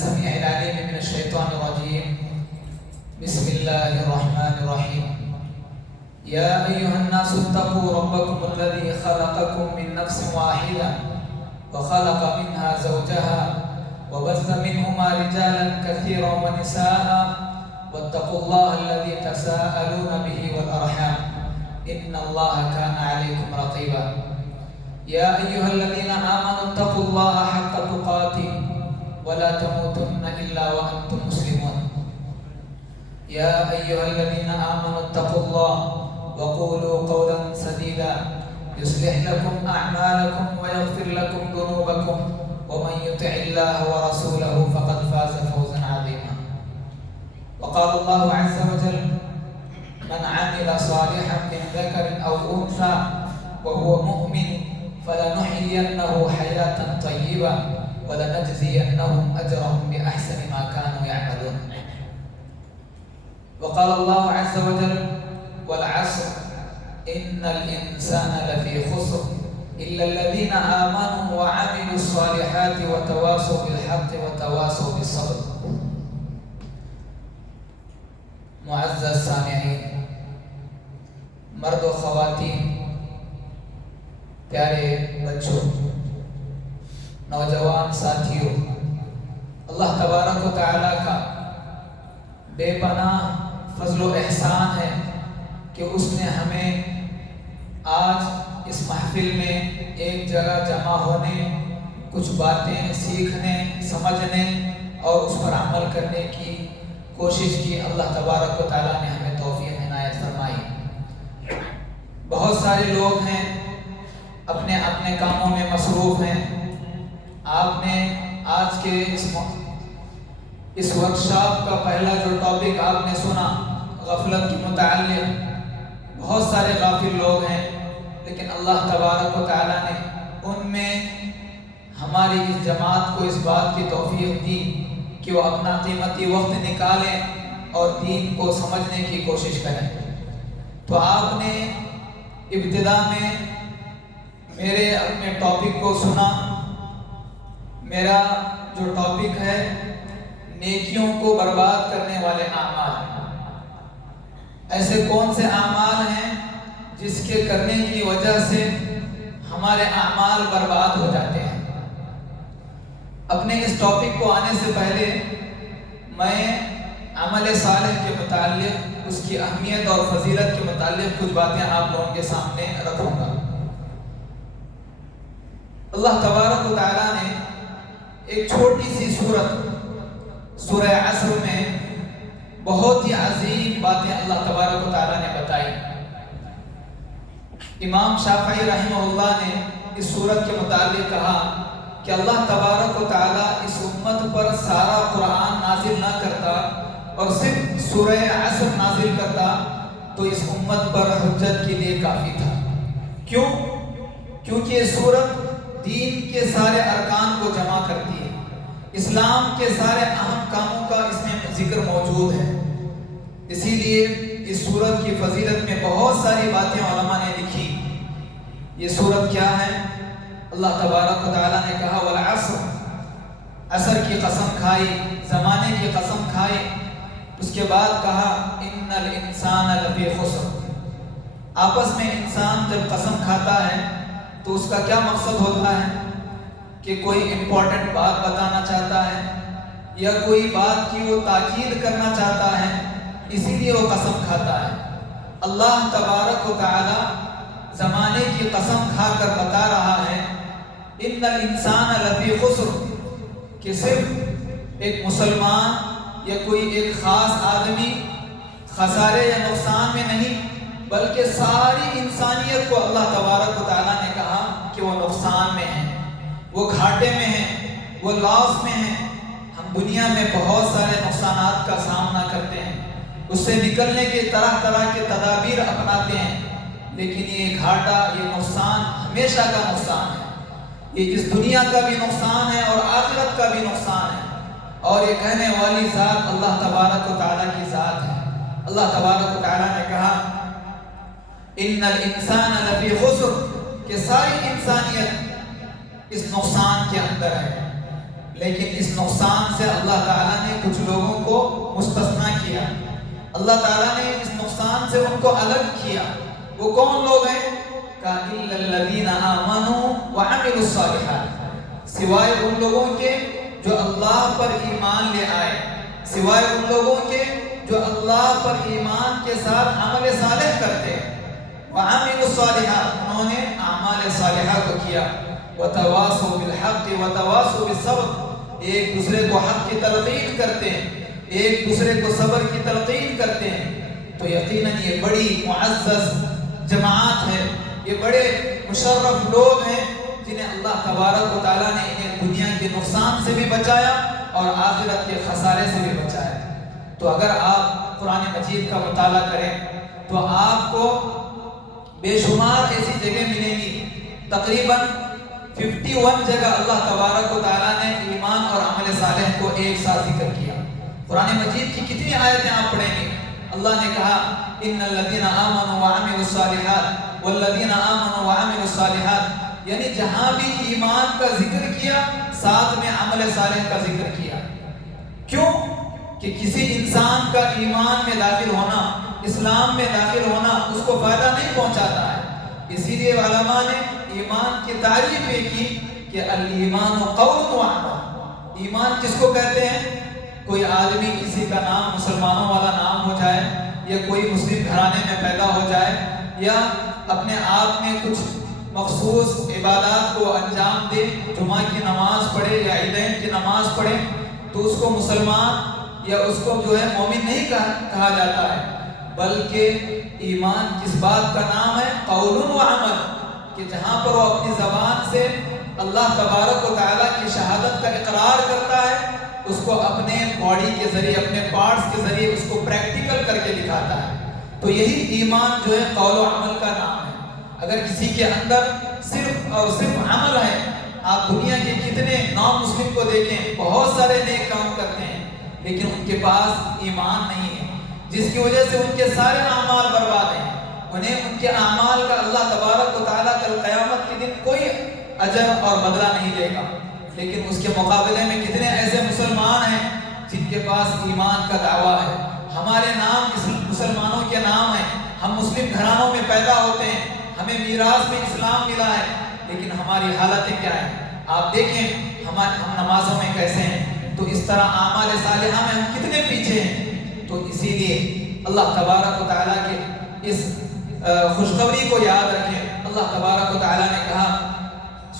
السميع العليم من الشيطان الرجيم. بسم الله الرحمن الرحيم. يا أيها الناس اتقوا ربكم الذي خلقكم من نفس واحدة وخلق منها زوجها وبث منهما رجالا كثيرا ونساء واتقوا الله الذي تساءلون به والأرحام إن الله كان عليكم رقيبا. يا أيها الذين آمنوا اتقوا الله حق تقاته ولا تموتن إلا وأنتم مسلمون. يا أيها الذين آمنوا اتقوا الله وقولوا قولا سديدا يصلح لكم أعمالكم ويغفر لكم ذنوبكم ومن يطع الله ورسوله فقد فاز فوزا عظيما. وقال الله عز وجل: من عمل صالحا من ذكر أو أنثى وهو مؤمن فلنحيينه حياة طيبة ولنجزينهم أجرهم بأحسن ما كانوا يعملون. وقال الله عز وجل: والعصر إن الإنسان لفي خسر إلا الذين آمنوا وعملوا الصالحات وتواصوا بالحق وتواصوا بالصبر. معزز سامعین، مرد و خواتین، پیارے بچوں، نوجوان ساتھیوں، اللہ تبارک و تعالیٰ کا بے پناہ فضل و احسان ہے کہ اس نے ہمیں آج اس محفل میں ایک جگہ جمع ہونے، کچھ باتیں سیکھنے، سمجھنے اور اس پر عمل کرنے کی کوشش کی۔ اللہ تبارک و تعالیٰ نے ہمیں توفیق عنایت فرمائی۔ بہت سارے لوگ ہیں، اپنے اپنے کاموں میں مصروف ہیں۔ آپ نے آج کے اس ورکشاپ کا پہلا جو ٹاپک آپ نے سنا، غفلت کے متعلق، بہت سارے غافل لوگ ہیں، لیکن اللہ تبارک و تعالیٰ نے ان میں ہماری اس جماعت کو اس بات کی توفیق دی کہ وہ اپنا قیمتی وقت نکالیں اور دین کو سمجھنے کی کوشش کریں۔ تو آپ نے ابتدا میں میرے اپنے ٹاپک کو سنا۔ میرا جو ٹاپک ہے نیکیوں کو برباد کرنے والے اعمال۔ ایسے کون سے اعمال ہیں جس کے کرنے کی وجہ سے ہمارے اعمال برباد ہو جاتے ہیں؟ اپنے اس ٹاپک کو آنے سے پہلے میں عمل صالح کے متعلق، اس کی اہمیت اور فضیلت کے متعلق کچھ باتیں آپ لوگوں کے سامنے رکھوں گا۔ اللہ تبارک و تعالیٰ نے ایک چھوٹی سی سورہ عصر میں بہت ہی عظیم باتیں اللہ تبارک و تعالیٰ نے بتائی۔ امام شافعی رحمہ اللہ نے اس سورت کے متعلق کہا کہ اللہ تبارک و تعالیٰ اس امت پر سارا قرآن نازل نہ کرتا اور صرف سورہ عصر نازل کرتا تو اس امت پر حجت کے لیے کافی تھا۔ کیوں؟ کیونکہ یہ سورت دین کے سارے ارکان کو جمع کرتی ہے، اسلام کے سارے اہم کاموں کا اس میں ذکر موجود ہے۔ اسی لیے اس سورت کی فضیلت میں بہت ساری باتیں علماء نے لکھی۔ یہ سورت کیا ہے؟ اللہ تبارک و تعالیٰ نے کہا: والعصر، عصر کی قسم کھائی، زمانے کی قسم کھائی۔ اس کے بعد کہا: ان الانسان لفی خسر۔ آپس میں انسان جب قسم کھاتا ہے تو اس کا کیا مقصد ہوتا ہے؟ کہ کوئی امپورٹنٹ بات بتانا چاہتا ہے یا کوئی بات کی وہ تاکید کرنا چاہتا ہے، اسی لیے وہ قسم کھاتا ہے۔ اللہ تبارک و تعالیٰ زمانے کی قسم کھا کر بتا رہا ہے ان الانسان لفی خسر، کہ صرف ایک مسلمان یا کوئی ایک خاص آدمی خسارے یا نقصان میں نہیں، بلکہ ساری انسانیت کو اللہ تبارک و تعالیٰ نے کہا کہ وہ نقصان میں ہے، وہ گھاٹے میں ہے، وہ لاس میں ہے۔ ہم دنیا میں بہت سارے نقصانات کا سامنا کرتے ہیں، اس سے نکلنے کے طرح طرح کے تدابیر اپناتے ہیں، لیکن یہ گھاٹا، یہ نقصان ہمیشہ کا نقصان ہے۔ یہ اس دنیا کا بھی نقصان ہے اور آخرت کا بھی نقصان ہے، اور یہ کہنے والی ذات اللہ تبارک و تعالیٰ کی ذات ہے۔ اللہ تبارک و تعالیٰ نے کہا: ان الانسان لفی خسر، کہ ساری انسانیت اس نقصان کے اندر ہے۔ لیکن اس نقصان سے اللہ تعالیٰ نے کچھ لوگوں کو مستثنا کیا، اللہ تعالیٰ نے اس نقصان سے ان کو الگ کیا۔ وہ کون لوگ ہیں؟ إِلَّا الَّذِينَ آمَنُوا وَعَمِلُوا الصَّالِحَاتِ، سوائے ان لوگوں کے جو اللہ پر ایمان لے آئے، سوائے ان لوگوں کے جو اللہ پر ایمان کے ساتھ عمل صالح کرتے ہیں۔ وَعَمِلُوا الصَّالِحَاتِ، انہوں نے اعمال صالحہ کو کیا۔ وَتَوَاصَوْا بِالْحَقِّ وَتَوَاصَوْا بِالصَّبْرِ، ایک دوسرے کو حق کی تلقین کرتے ہیں، ایک دوسرے کو صبر کی تلقین کرتے ہیں۔ تو یقیناً یہ بڑی معزز جماعت ہے، یہ بڑے مشرف لوگ ہیں جنہیں اللہ تبارک و تعالیٰ نے انہیں دنیا کے نقصان سے بھی بچایا اور آخرت کے خسارے سے بھی بچایا۔ تو اگر آپ قرآن مجید کا مطالعہ کریں تو آپ کو بے شمار ایسی جگہ ملیں گی، تقریباً 51 جگہ اللہ تبارک و تعالیٰ نے ایمان اور عمل صالح کو ایک ساتھ ذکر کیا۔ قرآن مجید کی کتنی آیتیں آپ پڑھیں گے؟ اللہ نے کہا ان الذین آمنوا وعملوا الصالحات والذین آمنوا وعملوا الصالحات، یعنی جہاں بھی ایمان کا ذکر کیا ساتھ میں عمل صالح کا ذکر کیا۔ کیوں؟ کہ کسی انسان کا ایمان میں داخل ہونا، اسلام میں داخل ہونا اس کو فائدہ نہیں پہنچاتا ہے۔ اسی لیے علماء نے ایمان کی تعریف یہ کی کہ الایمان قول و عمل، ایمان کس کو کہتے ہیں؟ کوئی آدمی کسی کا نام مسلمانوں والا نام ہو جائے، یا کوئی مسلم گھرانے میں پیدا ہو جائے، یا اپنے آپ میں کچھ مخصوص عبادات کو انجام دے، جمعہ کی نماز پڑھے یا عیدین کی نماز پڑھے، تو اس کو مسلمان یا اس کو جو ہے مومن نہیں کہا جاتا ہے، بلکہ ایمان کس بات کا نام ہے؟ قول و عمل، کہ جہاں پر وہ اپنی زبان سے اللہ تبارک و تعالیٰ کی شہادت کا اقرار کرتا ہے، اس کو اپنے باڈی کے ذریعے، اپنے پارٹس کے ذریعے اس کو پریکٹیکل کر کے دکھاتا ہے۔ تو یہی ایمان جو ہے قول و عمل کا نام ہے۔ اگر کسی کے اندر صرف اور صرف عمل ہے، آپ دنیا کے کتنے نان مسلم کو دیکھیں، بہت سارے نیک کام کرتے ہیں لیکن ان کے پاس ایمان نہیں ہے، جس کی وجہ سے ان کے سارے اعمال برباد ہیں، انہیں ان کے اعمال کا اللہ تبارک و تعالیٰ کل قیامت کے دن کوئی اجر اور بدلہ نہیں دے گا۔ لیکن اس کے مقابلے میں کتنے ایسے مسلمان ہیں جن کے پاس ایمان کا دعویٰ ہے۔ ہمارے نام مسلمانوں کے نام ہیں، ہم مسلم گھرانوں میں پیدا ہوتے ہیں، ہمیں میراث میں اسلام ملا ہے، لیکن ہماری حالتیں کیا ہیں؟ آپ دیکھیں ہم نمازوں میں کیسے ہیں، تو اس طرح اعمال صالحہ میں ہم کتنے پیچھے ہیں۔ تو اسی لیے اللہ تبارک و تعالیٰ کے اس خوشخبری کو یاد رکھیں۔ اللہ تبارک و تعالیٰ نے کہا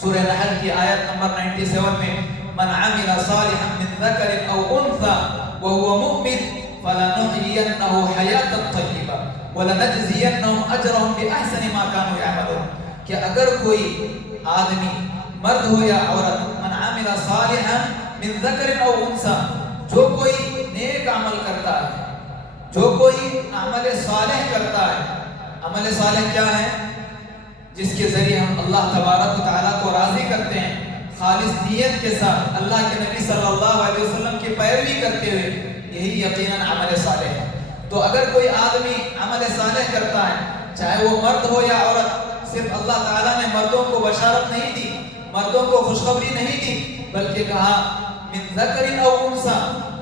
سورہ نحل کی آیت نمبر 97 میں من عمل صالحا من ذکر او انثى وهو مؤمن فلنحيينه حیاتا طیبہ ولنجزینهم اجرهم باحسن ما كانوا يعملون، کہ اگر کوئی آدمی مرد ہو یا عورت، من عمل صالحا من ذکر او انثى، جو کوئی نیک عمل کرتا ہے، جو کوئی عمل صالح کرتا ہے۔ عمل صالح کیا ہے؟ جس کے ذریعے ہم اللہ تبارک و تعالیٰ کو راضی کرتے ہیں، خالص نیت کے ساتھ اللہ کے نبی صلی اللہ علیہ وسلم کی پیروی کرتے ہوئے، یہی یقیناً عمل صالح ہے۔ تو اگر کوئی آدمی عمل صالح کرتا ہے، چاہے وہ مرد ہو یا عورت، صرف اللہ تعالیٰ نے مردوں کو بشارت نہیں دی، مردوں کو خوشخبری نہیں دی، بلکہ کہا من ذکر او انثى،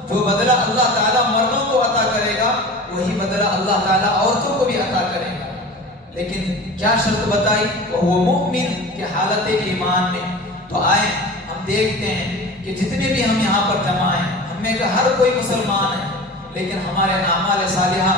جو بدلہ اللہ تعالیٰ مردوں کو عطا کرے گا وہی بدلہ اللہ تعالیٰ عورتوں کو بھی عطا کرے گا۔ لیکن کیا شرط بتائی؟ وہ مؤمن کی حالت ایمان میں۔ تو آئیں ہم دیکھتے ہیں کہ جتنے بھی ہم یہاں پر جمع ہیں، ہم میں کا ہر کوئی مسلمان ہے، لیکن ہمارے اعمال صالحہ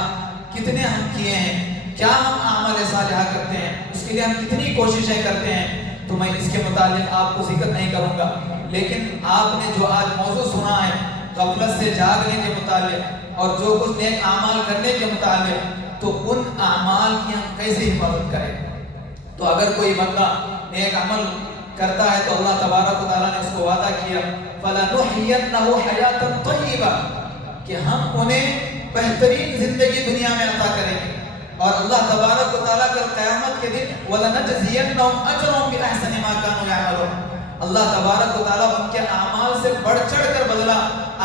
کتنے ہم کیے ہیں؟ کیا ہم اعمال صالحہ کرتے ہیں؟ اس کے لیے ہم کتنی کوششیں کرتے ہیں؟ تو میں اس کے متعلق آپ کو ذکر نہیں کروں گا، لیکن آپ نے جو آج موضوع سنا ہے غفلت سے جاگنے کے متعلق اور جو کچھ نیک اعمال کرنے کے متعلق، تو ان اعمال کی ہم کیسے حفاظت کریں؟ تو اگر کوئی بندہ نیک عمل کرتا ہے تو اللہ تبارک و تعالیٰ نے اس کو وعدہ کیا فَلَنُحْيِيَنَّهُ حَيَاةً طَيِّبَةً، کہ ہم انہیں بہترین زندگی دنیا میں عطا کریں گے، اور اللہ تبارک و تعالیٰ کل قیامت کے دن وَلَنَجْزِيَنَّهُمْ أَجْرَهُمْ بِأَحْسَنِ مَا كَانُوا يَعْمَلُونَ، اللہ تبارک و تعالیٰ ان کے اعمال سے بڑھ چڑھ کر بدلہ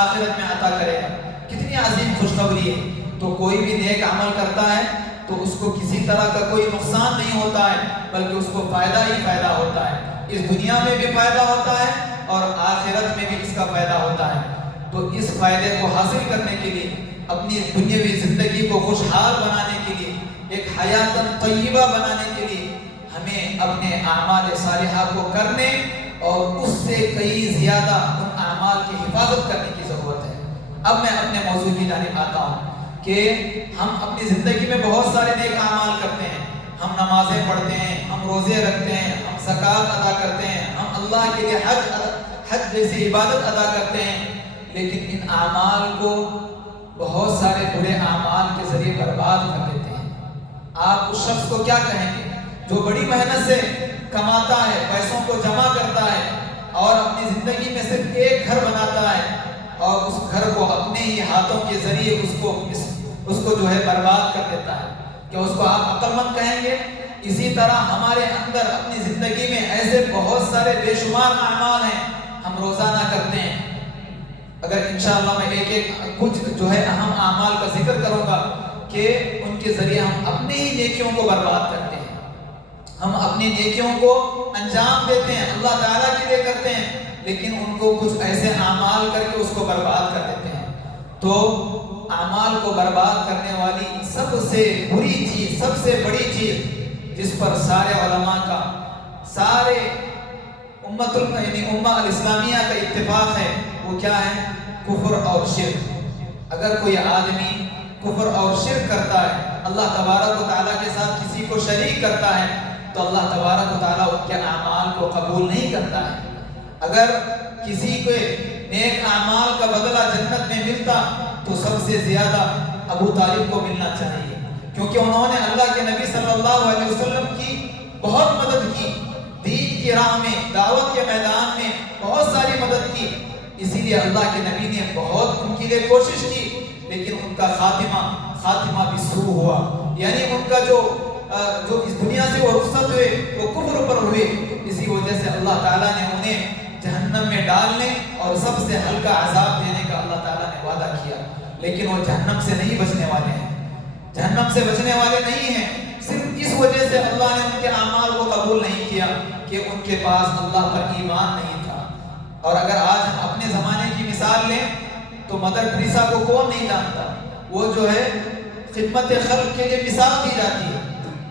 آخرت میں عطا کرے گا۔ کتنی عظیم خوشخبری ہے۔ تو کوئی بھی نیک عمل کرتا ہے تو اس کو کسی طرح کا کوئی نقصان نہیں ہوتا ہے، بلکہ اس کو فائدہ ہی فائدہ ہوتا ہے، اس دنیا میں بھی فائدہ ہوتا ہے اور آخرت میں بھی اس کا فائدہ ہوتا ہے۔ تو اس فائدے کو حاصل کرنے کے لیے، اپنی دنیاوی زندگی کو خوشحال بنانے کے لیے، ایک حیات طیبہ بنانے کے لیے ہمیں اپنے اعمال صالحہ کو کرنے اور اس سے کئی زیادہ ان اعمال کی حفاظت کرنے کی ضرورت ہے۔ اب میں اپنے موضوع کی جانب آتا ہوں کہ ہم اپنی زندگی میں بہت سارے نیک اعمال کرتے ہیں، ہم نمازیں پڑھتے ہیں، ہم روزے رکھتے ہیں، ہم زکوٰۃ ادا کرتے ہیں، ہم اللہ کے لیے حج جیسی عبادت ادا کرتے ہیں، لیکن ان اعمال کو بہت سارے برے اعمال کے ذریعے برباد کر دیتے ہیں۔ آپ اس شخص کو کیا کہیں گے جو بڑی محنت سے کماتا ہے، پیسوں کو جمع کرتا ہے اور اپنی زندگی میں صرف ایک گھر بناتا ہے اور اس گھر کو اپنے ہی ہاتھوں کے ذریعے اس کو جو ہے برباد کر دیتا ہے؟ کہ اس کو آپ عقل مند کہیں گے؟ اسی طرح ہمارے اندر اپنی زندگی میں ایسے بہت سارے بے شمار اعمال ہیں ہم روزانہ کرتے ہیں۔ اگر انشاءاللہ میں ایک کچھ جو ہے اہم اعمال کا ذکر کروں گا کہ ان کے ذریعے ہم اپنی ہی نیکیوں کو برباد کرتے ہیں، ہم اپنی نیکیوں کو انجام دیتے ہیں، اللہ تعالیٰ کے لیے کرتے ہیں، لیکن ان کو کچھ ایسے اعمال کر کے اس کو برباد کر دیتے ہیں۔ تو اعمال کو برباد کرنے والی سب سے بری چیز، سب سے بڑی چیز جس پر سارے علماء کا، سارے امہ الاسلامیہ کا اتفاق ہے، وہ کیا ہے؟ کفر اور شرک۔ اگر کوئی آدمی کفر اور شرک کرتا ہے، اللہ تبارک و تعالیٰ کے ساتھ کسی کو شریک کرتا ہے، تو اللہ تبارک و تعالیٰ ان کے اعمال کو قبول نہیں کرتا ہے۔ اگر کسی کو نیک اعمال کا بدلہ جنت میں ملتا تو سب سے زیادہ ابو طالب کو ملنا چاہیے، کیونکہ انہوں نے اللہ کے نبی صلی اللہ علیہ وسلم کی بہت مدد کی، دین کی راہ میں، دعوت کے میدان میں بہت ساری مدد کی، اسی لیے اللہ کے نبی نے بہت ان کے لیے کوشش کی، لیکن ان کا خاتمہ بھی سوء ہوا، یعنی ان کا جو اس دنیا سے وہ رخصت ہوئے وہ کفر پر ہوئے۔ اسی وجہ سے اللہ تعالیٰ نے انہیں جہنم میں ڈالنے اور سب سے ہلکا عذاب دینے کا اللہ تعالیٰ نے وعدہ کیا، لیکن وہ جہنم سے نہیں بچنے والے ہیں، جہنم سے بچنے والے نہیں ہیں، صرف اس وجہ سے اللہ نے ان کے اعمال کو قبول نہیں کیا کہ ان کے پاس اللہ پر ایمان نہیں تھا۔ اور اگر آج ہم اپنے زمانے کی مثال لیں تو مدر ٹریسا کو کون نہیں جانتا؟ وہ جو ہے خدمت خلق کے لیے مثال دی جاتی ہے،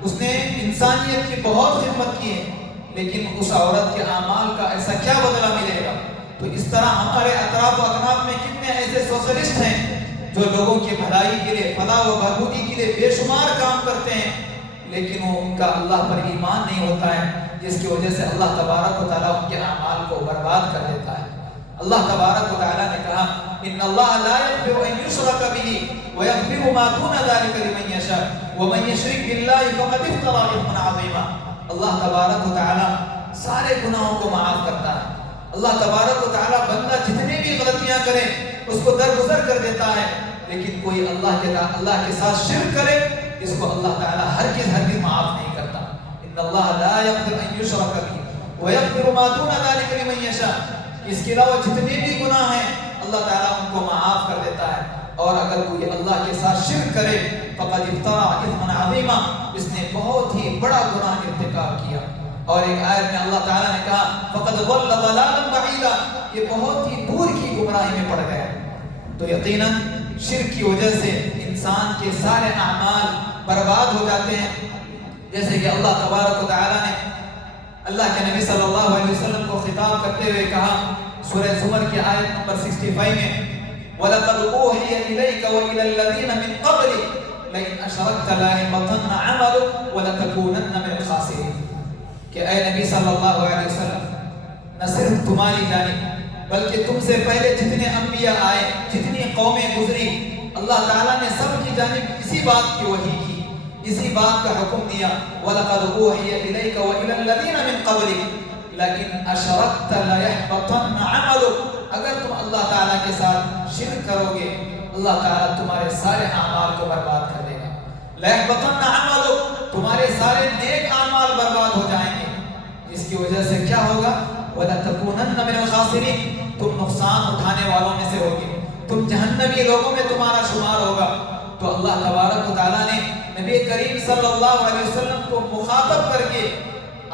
اس نے انسانیت کی بہت خدمت کی ہے، لیکن اس عورت کے اعمال کا ایسا کیا بدلہ ملے گا؟ تو اس طرح ہمارے اطراف و اکناف میں کتنے ایسے سوشلسٹ ہیں جو لوگوں کی بھلائی کے لیے، فلاح و بہبودی کے لیے بے شمار کام کرتے ہیں، لیکن وہ ان کا اللہ پر ایمان نہیں ہوتا ہے، جس کی وجہ سے اللہ تبارک و تعالیٰ ان کے اعمال کو برباد کر دیتا ہے۔ اللہ تبارک و تعالیٰ نے کہا ان اللہ لا یغفر ان یشرک بہ ویغفر ما دون ذلک لمن یشاء ومن یشرک باللہ فقد افتری اثما عظیما۔ اللہ تبارک و تعالیٰ سارے گناہوں کو معاف کرتا ہے، اللہ تبارک و تعالیٰ بندہ جتنے بھی غلطیاں کرے اس کو درگزر کر دیتا ہے، لیکن کوئی اللہ کے ساتھ شرک کرے اس کو اللہ تعالیٰ ہرگز معاف نہیں کرتا۔ ان اللہ لا یغفر ان یشرک بہ ویغفر ما دون ذلک لمن یشاء، اس کے علاوہ جتنے بھی گناہ ہیں اللہ تعالیٰ ان کو معاف کر دیتا ہے، اور اگر کوئی اللہ کے ساتھ شرک کرے فقد افتری اثما عظیما، اس نے بہت ہی بڑا گناہ ارتکاب کیا۔ اور ایک آیت میں اللہ تعالیٰ نے کہا فقد ضل ضلالا بعیدا، یہ بہت ہی دور کی گمراہی میں پڑ گیا۔ تو یقیناً شرک کی وجہ سے انسان کے سارے اعمال برباد ہو جاتے ہیں، جیسے کہ اللہ تبارک و تعالیٰ نے اللہ کے نبی صلی اللہ علیہ وسلم کو خطاب کرتے ہوئے کہا سورہ زمر کی آیت نمبر 65 میں وَلَقَدْ أُوحِيَ إِلَيْكَ وَإِلَى الَّذِينَ مِنْ قَبْلِكَ لَئِنْ أَشْرَكْتَ لَيَحْبَطَنَّ عَمَلُكَ وَلَتَكُونَنَّ مِنَ الْخَاسِرِينَ، کہ اے نبی صلی اللہ علیہ وسلم نہ صرف تمہاری جانب بلکہ تم سے پہلے جتنے انبیاء آئے، جتنی قومیں گزری، اللہ تعالیٰ نے سب کی جانب اسی بات کی وحی کی، اسی بات کا حکم دیا وَلَقَدْ أُوحِيَ إِلَيْكَ وَإِلَى الَّذِينَ مِنْ قَبْلِكَ لَئِنْ أَشْرَكْتَ لَيَحْبَطَنَّ عَمَلُكَ، اگر تم اللہ تعالیٰ کے ساتھ شرک کرو گے اللہ تعالیٰ تمہارے سارے اعمال کو برباد کر دے گا۔ لَيَحْبَطَنَّ عَمَلُكَ، تمہارے سارے نیک اعمال برباد ہو جائیں گے، جس کی وجہ سے کیا ہوگا؟ وَلَتَكُونَنَّ مِنَ الْخَاسِرِينَ، تم نقصان اٹھانے والوں میں سے ہوگے، تم جہنمی لوگوں میں تمہارا شمار ہوگا۔ تو اللہ تبارک و تعالیٰ نے نبی کریم صلی اللہ علیہ وسلم کو مخاطب کر کے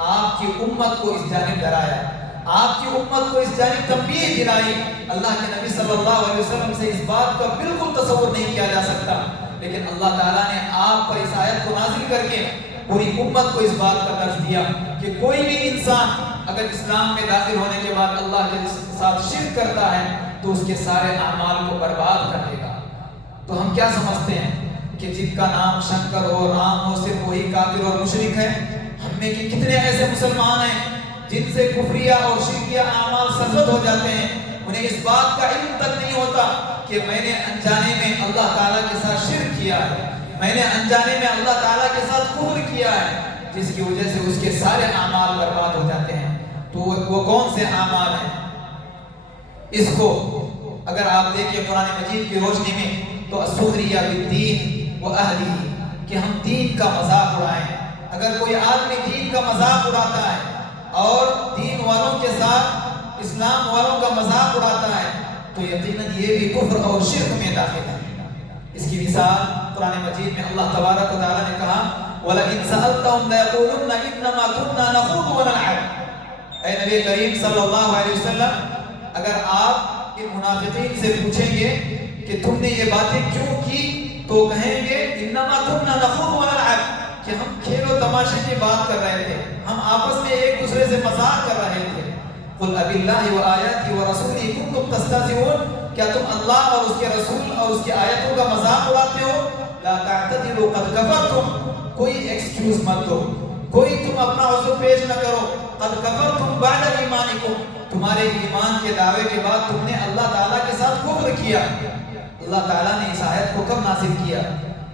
آپ کی امت کو اس جانب ڈرایا آپ کی امت کو اس جانب تنبیہ دلائی. اللہ کے نبی صلی اللہ علیہ وسلم سے اس بات کا بالکل تصور نہیں کیا جا سکتا، لیکن اللہ تعالیٰ نے آپ پر اس آیت کو نازل کر کے پوری امت کو اس بات کا درس دیا کہ کوئی بھی انسان اگر اسلام میں داخل ہونے کے بعد اللہ کے ساتھ شرک کرتا ہے تو اس کے سارے اعمال کو برباد کر دے گا. تو ہم کیا سمجھتے ہیں کہ جن کا نام شنکر ہو، رام ہو، صرف وہی کافر اور مشرک ہے؟ ہم میں کہ کتنے ایسے مسلمان ہیں جن سے کفریہ اور شرکیہ اعمال سرزد ہو جاتے ہیں، انہیں اس بات کا علم تک نہیں ہوتا کہ میں نے انجانے میں اللہ تعالیٰ کے ساتھ شرک کیا ہے، میں نے انجانے میں اللہ تعالیٰ کے ساتھ کفر کیا ہے، جس کی وجہ سے اس کے سارے اعمال برباد ہو جاتے ہیں. تو وہ کون سے اعمال ہیں؟ اس کو اگر آپ دیکھیں قرآن مجید کی روشنی میں تو السخریہ بالدین و اہلہ، کہ ہم دین کا مذاق اڑائیں. اگر کوئی آدمی دین کا مذاق اڑاتا ہے اور دین والوں کے ساتھ اسلام والوں کا مذاق اڑاتا ہے تو یقیناً یہ بھی کفر اور شرک میں داخل ہے. اس کی مثال قرآن مجید میں اللہ تبارک و تعالیٰ نے کہا وَلَئِن سَأَلْتَهُمْ لَيَقُولُنَّ إِنَّمَا كُنَّا نَخُوضُ وَنَلْعَبُ. اے نبی کریم صلی اللہ علیہ وسلم، اگر آپ ان منافقین سے پوچھیں گے کہ تم نے یہ باتیں کیوں کی تو کہیں گے انما كنا نخوض ونلعب، کہ ہم کھیل و تماشے کی بات کر رہے تھے، ہم آپس میں ایک دوسرے سے مذاق کر رہے تھے. قل اب اللہ وآیاتہ ورسولہ کنتم تستہزئون، کیا تم اللہ اور اس کے رسول اور اس کی آیتوں کا مذاق اڑاتے ہو؟ لا تعتذروا قد کفرتم، کوئی ایکسکیوز مت دو، کوئی تم اپنا عذر پیش نہ کرو. قد کفرتم بعد ایمانکم، تمہارے ایمان کے دعوے کے بعد تم نے اللہ تعالیٰ کے ساتھ کفر کیا. اللہ تعالیٰ نے اس آیت کو کب نازل کیا؟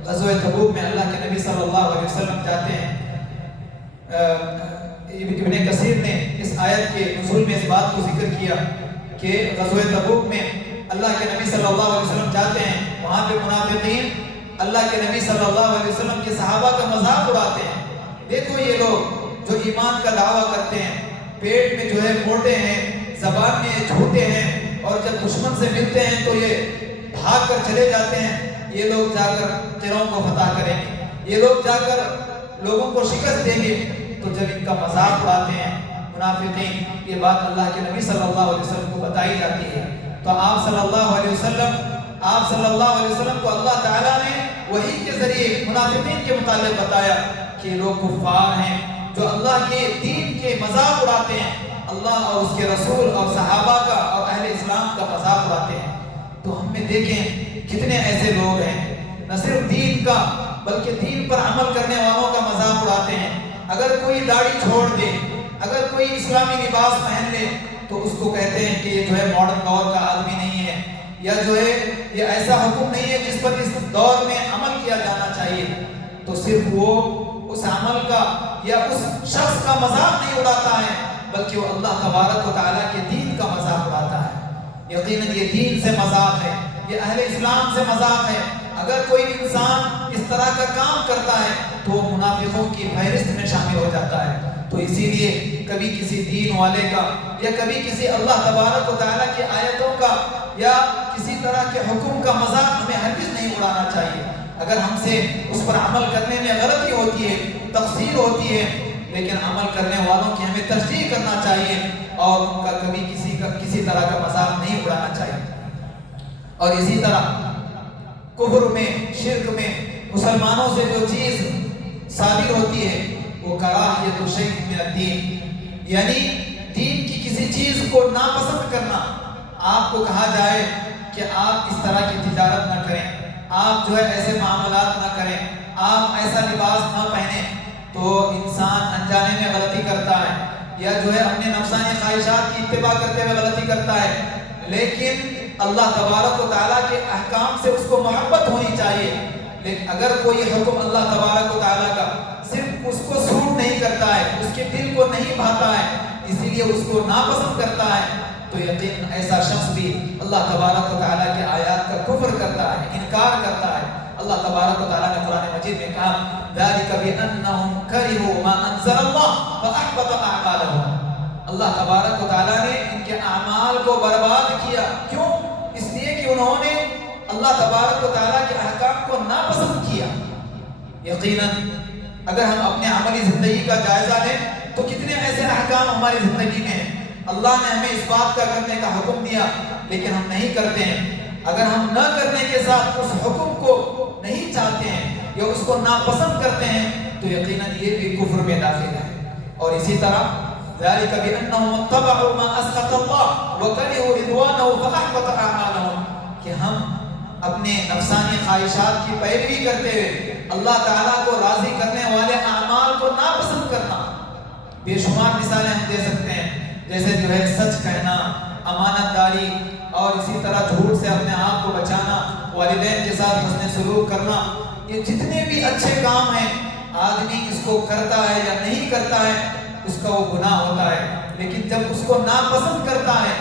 غزوہ تبوک میں اللہ کے نبی صلی اللہ علیہ وسلم جاتے ہیں. ابن کثیر نے اس آیت کے نزول میں اس بات کو ذکر کیا کہ غزوہ تبوک میں اللہ کے نبی صلی اللہ علیہ وسلم جاتے ہیں، وہاں پہ منافقین اللہ کے نبی صلی اللہ علیہ وسلم کے صحابہ کا مذاق اڑاتے ہیں. دیکھو یہ لوگ جو ایمان کا دعویٰ کرتے ہیں، پیٹ میں جو ہے موٹے ہیں، زبان میں جھوٹے ہیں، اور جب دشمن سے ملتے ہیں تو یہ بھاگ کر چلے جاتے ہیں. یہ لوگ جا کر قلعوں کو فتح کریں گے، یہ لوگ جا کر لوگوں کو شکست دیں گے. تو جب ان کا مذاق اڑاتے ہیں منافقین، یہ بات اللہ کے نبی صلی اللہ علیہ وسلم کو بتائی جاتی ہے. تو آپ صلی اللہ علیہ وسلم کو اللہ تعالیٰ نے وحی کے ذریعے منافقین کے متعلق بتایا کہ لوگ کفار ہیں جو اللہ کے دین کے مذاق اڑاتے ہیں، اللہ اور اس کے رسول اور صحابہ کا اور اہل اسلام کا مذاق اڑاتے ہیں. تو ہم میں دیکھیں کتنے ایسے لوگ ہیں نہ صرف دین کا بلکہ دین پر عمل کرنے والوں کا مذاق اڑاتے ہیں. اگر کوئی داڑھی چھوڑ دے، اگر کوئی اسلامی لباس پہن لے تو اس کو کہتے ہیں کہ یہ جو ہے ماڈرن دور کا آدمی نہیں ہے، یا جو ہے یہ ایسا حکم نہیں ہے جس پر اس دور میں عمل کیا جانا چاہیے. تو صرف وہ اس عمل کا یا اس شخص کا مذاق نہیں اڑاتا ہے بلکہ وہ اللہ تبارک و تعالیٰ کے دین کا مذاق اڑاتا ہے. یقیناً یہ دین سے مذاق ہے، یہ اہل اسلام سے مذاق ہے. اگر کوئی انسان اس طرح کا کام کرتا ہے تو وہ منافقوں کی فہرست میں شامل ہو جاتا ہے. تو اسی لیے کبھی کسی دین والے کا یا کبھی کسی اللہ تبارک و تعالیٰ کی آیتوں کا یا کسی طرح کے حکم کا مذاق ہمیں ہرگز نہیں اڑانا چاہیے. اگر ہم سے اس پر عمل کرنے میں غلطی ہوتی ہے، تقصیر ہوتی ہے، لیکن عمل کرنے والوں کی ہمیں تصدیق کرنا چاہیے اور ان کا کبھی کسی طرح کا مذاق نہیں اڑانا چاہیے. اور اسی طرح کفر میں، شرک میں مسلمانوں سے جو چیز صادر ہوتی ہے وہ کراہیت شیء من الدین، یعنی دین کی کسی چیز کو ناپسند کرنا. آپ کو کہا جائے کہ آپ اس طرح کی تجارت نہ کریں، آپ جو ہے ایسے معاملات نہ کریں، آپ ایسا لباس نہ پہنیں، تو انسان انجانے میں غلطی کرتا ہے یا جو ہے اپنے نفسانی خواہشات کی اتباع کرتے ہوئے غلطی کرتا ہے. لیکن اللہ تبارک و تعالیٰ کے احکام سے اس کو محبت ہونی چاہیے. لیکن اگر کوئی حکم اللہ تبارک و تعالیٰ کا صرف اس کو سوٹ نہیں کرتا ہے، اس کے دل کو نہیں بھاتا ہے، اسی لیے اس کو ناپسند کرتا ہے، تو یقین ایسا شخص بھی اللہ تبارک و تعالیٰ کے آیات کا کفر کرتا ہے، انکار کرتا ہے. اللہ تبارک و تعالیٰ نے قرآن مجید میں کہا ذَلِكَ بِأَنَّهُمْ كَرِهُوا مَا أَنزَلَ اللَّهُ فَأَحْبَطَ أَعْمَالَهُمْ. اللہ تبارک و تعالیٰ نے ان کے اعمال کو برباد کیا. کیوں؟ اس لیے کہ انہوں نے اللہ تبارک و تعالیٰ کے احکام کو ناپسند کیا. یقیناً اگر ہم اپنے عملی زندگی کا جائزہ لیں تو کتنے ایسے احکام ہماری زندگی میں ہیں اللہ نے ہمیں اس بات کا کرنے کا حکم دیا لیکن ہم نہیں کرتے ہیں، اگر ہم نہ کرنے کے ساتھ اس حکم کو نہیں چاہتے ہیں یا اس کو ناپسند کرتے ہیں تو یقیناً یہ بھی کفر میں داخل ہے۔ اور اسی طرح ذالک بأنہم اتبعوا ما اسخط اللہ وکرہوا رضوانہ فاحبط اعمالہم، کہ ہم اپنے نفسانی خواہشات کی پیروی کرتے ہوئے اللہ تعالیٰ کو راضی کرنے والے اعمال کو ناپسند کرنا۔ بے شمار مثالیں ہم دے سکتے ہیں، جیسے جو ہے سچ کہنا، امانت داری، اور اسی طرح جھوٹ سے اپنے آپ کو بچانا، والدین کے ساتھ حسن سلوک کرنا، یہ جتنے بھی اچھے کام ہیں آدمی اس کو کرتا ہے یا نہیں کرتا ہے اس کا وہ گناہ ہوتا ہے، لیکن جب اس کو ناپسند کرتا ہے،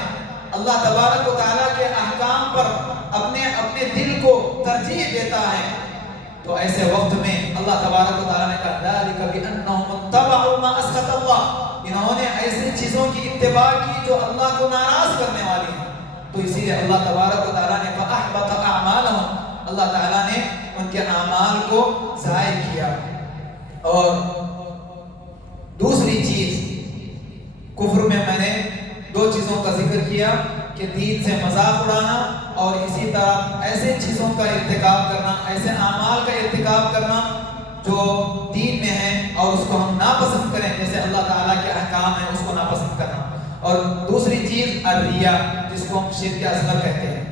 اللہ تبارک و تعالیٰ کے احکام پر اپنے دل کو ترجیح دیتا ہے، تو ایسے وقت میں اللہ تبارک و تعالیٰ نے کہا ذالک بأنہم اتبعوا ما اسخط اللہ، انہوں نے ایسی چیزوں کی اتباع کی جو اللہ کو ناراض کرنے والی ہیں، تو اسی لیے اللہ تبارک و تعالیٰ نے فاحبط اعمالہم، اللہ تعالیٰ نے ان کے اعمال کو ضائع کیا۔ اور دوسری چیز کفر میں نے دو چیزوں کا ذکر کیا کہ دین سے مذاق اڑانا اور اسی طرح ایسے چیزوں کا ارتکاب کرنا، ایسے اعمال کا ارتکاب کرنا جو دین میں ہیں اور اس کو ہم ناپسند کریں، جیسے اللہ تعالیٰ کے احکام ہیں اس کو ناپسند کرنا۔ اور دوسری چیز الریا، جس کو ہم شرک اصغر کہتے ہیں۔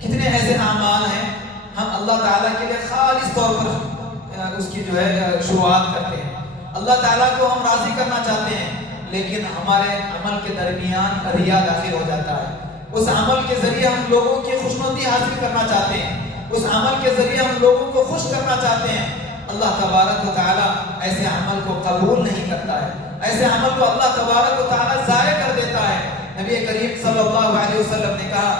کتنے ایسے اعمال ہیں ہم اللہ تعالیٰ کے لیے خالص طور پر اس کی جو ہے شروعات کرتے ہیں، اللہ تعالیٰ کو ہم راضی کرنا چاہتے ہیں، لیکن ہمارے عمل کے درمیان ریا داخل ہو جاتا ہے۔ اس عمل کے ذریعے ہم لوگوں کی خوشنودی حاصل کرنا چاہتے ہیں، اس عمل کے ذریعے ہم لوگوں کو خوش کرنا چاہتے ہیں، اللہ تبارک و تعالیٰ ایسے عمل کو قبول نہیں کرتا ہے، ایسے عمل کو اللہ تبارک و تعالیٰ ضائع کر دیتا ہے۔ نبی کریم صلی اللہ علیہ وسلم نے کہا،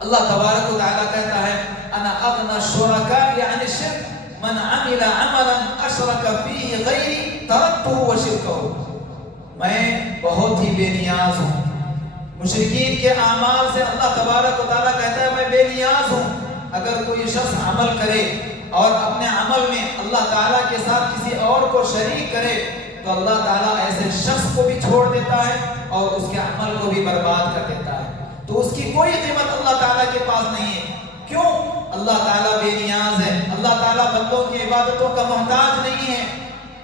اللہ تبارک و تعالیٰ کہتا ہے انا اغنى الشركاء عن الشرك من عمل عملا اشرك فيه غيري تركته وشركه، میں بہت ہی بے نیاز ہوں مشرکین کے اعمال سے۔ اللہ تبارک و تعالیٰ کہتا ہے میں بے نیاز ہوں، اگر کوئی شخص عمل کرے اور اپنے عمل میں اللہ تعالیٰ کے ساتھ کسی اور کو شریک کرے تو اللہ تعالیٰ ایسے شخص کو بھی چھوڑ دیتا ہے اور اس کے عمل کو بھی برباد کر دیتا ہے، تو اس کی کوئی قیمت اللہ تعالیٰ کے پاس نہیں ہے۔ کیوں؟ اللہ تعالیٰ بے نیاز ہے، اللہ تعالیٰ بندوں کی عبادتوں کا محتاج نہیں ہے۔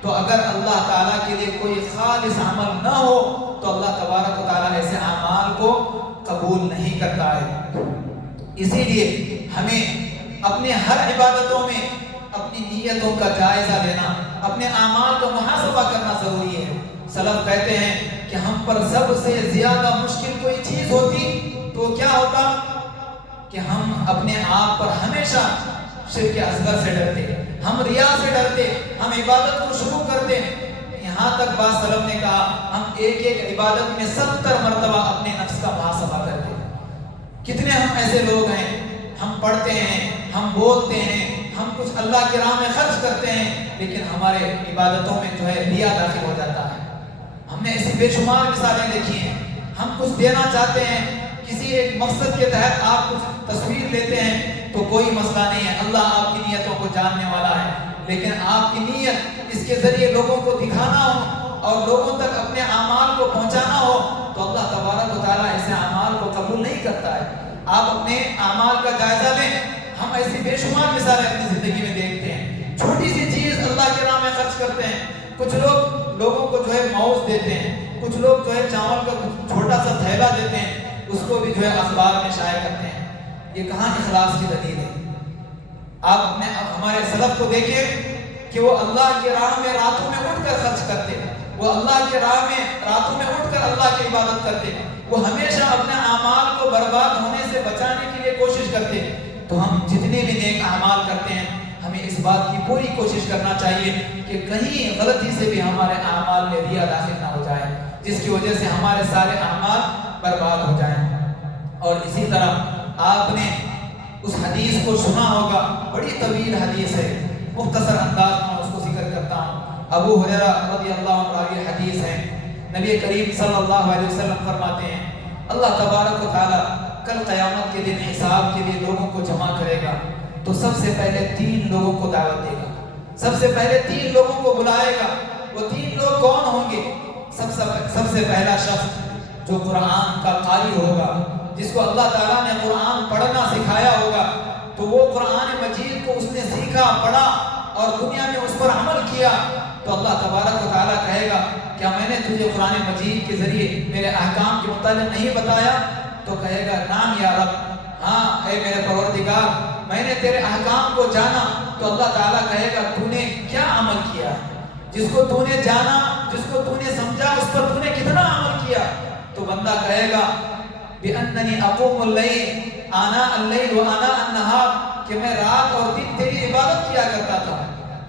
تو اگر اللہ تعالیٰ کے لیے کوئی خالص عمل نہ ہو تو اللہ تبارک و تعالیٰ ایسے اعمال کو قبول نہیں کرتا ہے۔ اسی لیے ہمیں اپنے ہر عبادتوں میں اپنی نیتوں کا جائزہ لینا، اپنے اعمال کا محاسبہ کرنا ضروری ہے۔ سلف کہتے ہیں کہ ہم پر سب سے زیادہ مشکل کوئی چیز ہوتی تو کیا ہوتا کہ ہم اپنے آپ پر ہمیشہ شرک اصغر سے ڈرتے، ہم ریا سے ڈرتے، ہم عبادت کو شروع کرتے، یہاں تک بعض سلف نے کہا ہم ایک ایک عبادت میں 70 مرتبہ اپنے نفس کا محاسبہ کرتے۔ کتنے ہم ایسے لوگ ہیں، ہم پڑھتے ہیں، ہم بولتے ہیں، ہم کچھ اللہ کی راہ میں خرچ کرتے ہیں، لیکن ہمارے عبادتوں میں جو ہے ریا داخل ہو جاتا ہے۔ ہم نے ایسی بے شمار مثالیں دیکھی ہیں، ہم کچھ دینا چاہتے ہیں، کسی ایک مقصد کے تحت آپ کچھ تصویر لیتے ہیں تو کوئی مسئلہ نہیں ہے، اللہ آپ کی نیتوں کو جاننے والا ہے، لیکن آپ کی نیت اس کے ذریعے لوگوں کو دکھانا ہو اور لوگوں تک اپنے اعمال کو پہنچانا ہو تو اللہ تبارک و تعالیٰ ایسے اعمال کو قبول نہیں کرتا ہے۔ آپ اپنے اعمال کا جائزہ لیں، ہم ایسی بے شمار مثالیں اپنی زندگی میں دیکھتے ہیں، چھوٹی سی چیز اللہ کے راہ میں خرچ کرتے ہیں، کچھ لوگ لوگوں کو جو ہے موز دیتے ہیں، کچھ لوگ جو ہے چاول کا چھوٹا سا تھیلا دیتے ہیں، اس کو بھی جو ہے اخبار میں شائع کرتے ہیں۔ یہ کہاں اخلاص کی دلیل ہے؟ آپ اپنے ہمارے سلف کو دیکھیں کہ وہ اللہ کی راہ میں راتوں میں اٹھ کر خرچ کرتے، وہ اللہ کی راہ میں راتوں میں اٹھ کر اللہ کی عبادت کرتے، وہ ہمیشہ اپنے اعمال کو برباد ہونے سے بچانے کے لیے کوشش کرتے۔ تو ہم جتنے بھی نیک اعمال کرتے ہیں ہمیں اس بات کی پوری کوشش کرنا چاہیے کہ کہیں غلطی سے بھی ہمارے اعمال میں ریا داخل نہ ہو جائے، جس کی وجہ سے ہمارے سارے اعمال برباد ہو جائیں۔ اور اسی طرح آپ نے اس حدیث کو سنا ہوگا، بڑی طویل حدیث ہے، مختصر انداز میں اس کو ذکر کرتا ہوں۔ ابو ہریرہ رضی اللہ عنہ راوی حدیث ہے، نبی کریم صلی اللہ علیہ وسلم فرماتے ہیں اللہ تبارک و تعالیٰ کل قیامت کے دن حساب کے لیے لوگوں کو جمع کرے گا تو سب سے پہلے 3 لوگوں کو دعوت دے گا، سب سے پہلے 3 لوگوں کو بلائے گا۔ وہ 3 لوگ کون ہوں گے؟ سب سے پہلا شخص جو قرآن کا قاری ہوگا، جس کو اللہ تعالیٰ نے قرآن پڑھنا سکھایا ہوگا، تو وہ قرآن مجید کو اس نے سیکھا، پڑھا اور دنیا میں اس پر عمل کیا، تو اللہ تبارک و تعالیٰ کہے گا کیا میں نے تجھے قرآن مجید کے ذریعے میرے احکام کے متعلق نہیں بتایا؟ تو کہے گا نعم یا رب، ہاں اے میرے پروردگار، میں نے تیرے احکام کو جانا۔ تو اللہ تعالیٰ کہے گا تو نے کیا عمل کیا؟ جس کو تو نے جانا، جس کو تو نے سمجھا، اس پر تو نے کتنا عمل کیا؟ تو بندہ کہے گا بِأَنَّنِي أَقُومُ اللَّيْلَ آنَاءَ اللَّيْلِ وَآنَاءَ النَّهَارِ، کہ میں رات اور دن تیری عبادت کیا کرتا تھا،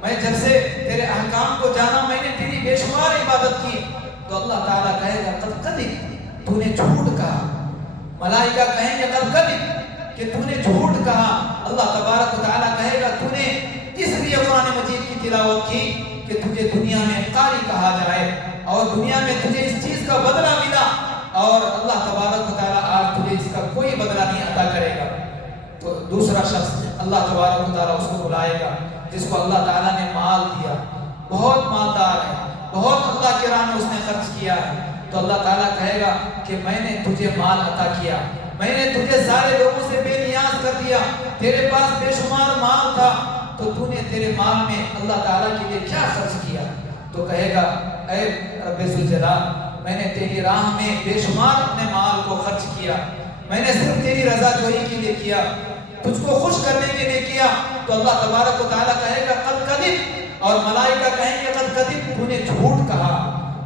میں جب سے تیرے احکام کو جانا میں نے تیری بے شمار عبادت کی۔ تو اللہ تعالیٰ کہے گا قد کذب، تو نے جھوٹ کہا۔ ملائکہ کہیں گے قد کذب، کہ تو نے جھوٹ کہا۔ اللہ تبارک و تعالیٰ کہے گا تو نے اس لیے قرآن مجید کی تلاوت کی کہ تجھے دنیا میں قاری کہا جائے اور دنیا میں تجھے اس چیز کا بدلہ ملا، اور اللہ تبارک و تعالیٰ آج تجھے اس کا کوئی بدلہ نہیں عطا کرے گا۔ تو دوسرا شخص اللہ تبارک و تعالیٰ اس کو بلائے گا جس کو اللہ تعالیٰ نے مال دیا، بہت مالدار ہے، بہت اللہ کی راہ میں اس نے خرچ کیا ہے، تو اللہ تعالیٰ کہے گا کہ میں نے تجھے مال عطا کیا، میں نے تجھے سارے لوگوں سے بے نیاز کر دیا، تیرے پاس بے شمار مال تھا، تو تو نے تیرے مال میں اللہ تعالیٰ کے لیے کیا خرچ کیا؟ تو کہے گا اے رب ذوالجلال، میں نے تیری راہ میں بے شمار اپنے مال کو خرچ کیا، میں نے صرف تیری رضا جوئی کے لیے کیا، تجھ کو خوش کرنے کے لیے کیا۔ تو اللہ تبارک و تعالیٰ کہے گا قد کذب، اور ملائکہ کہیں گے قد کذب، تو نے جھوٹ کہا،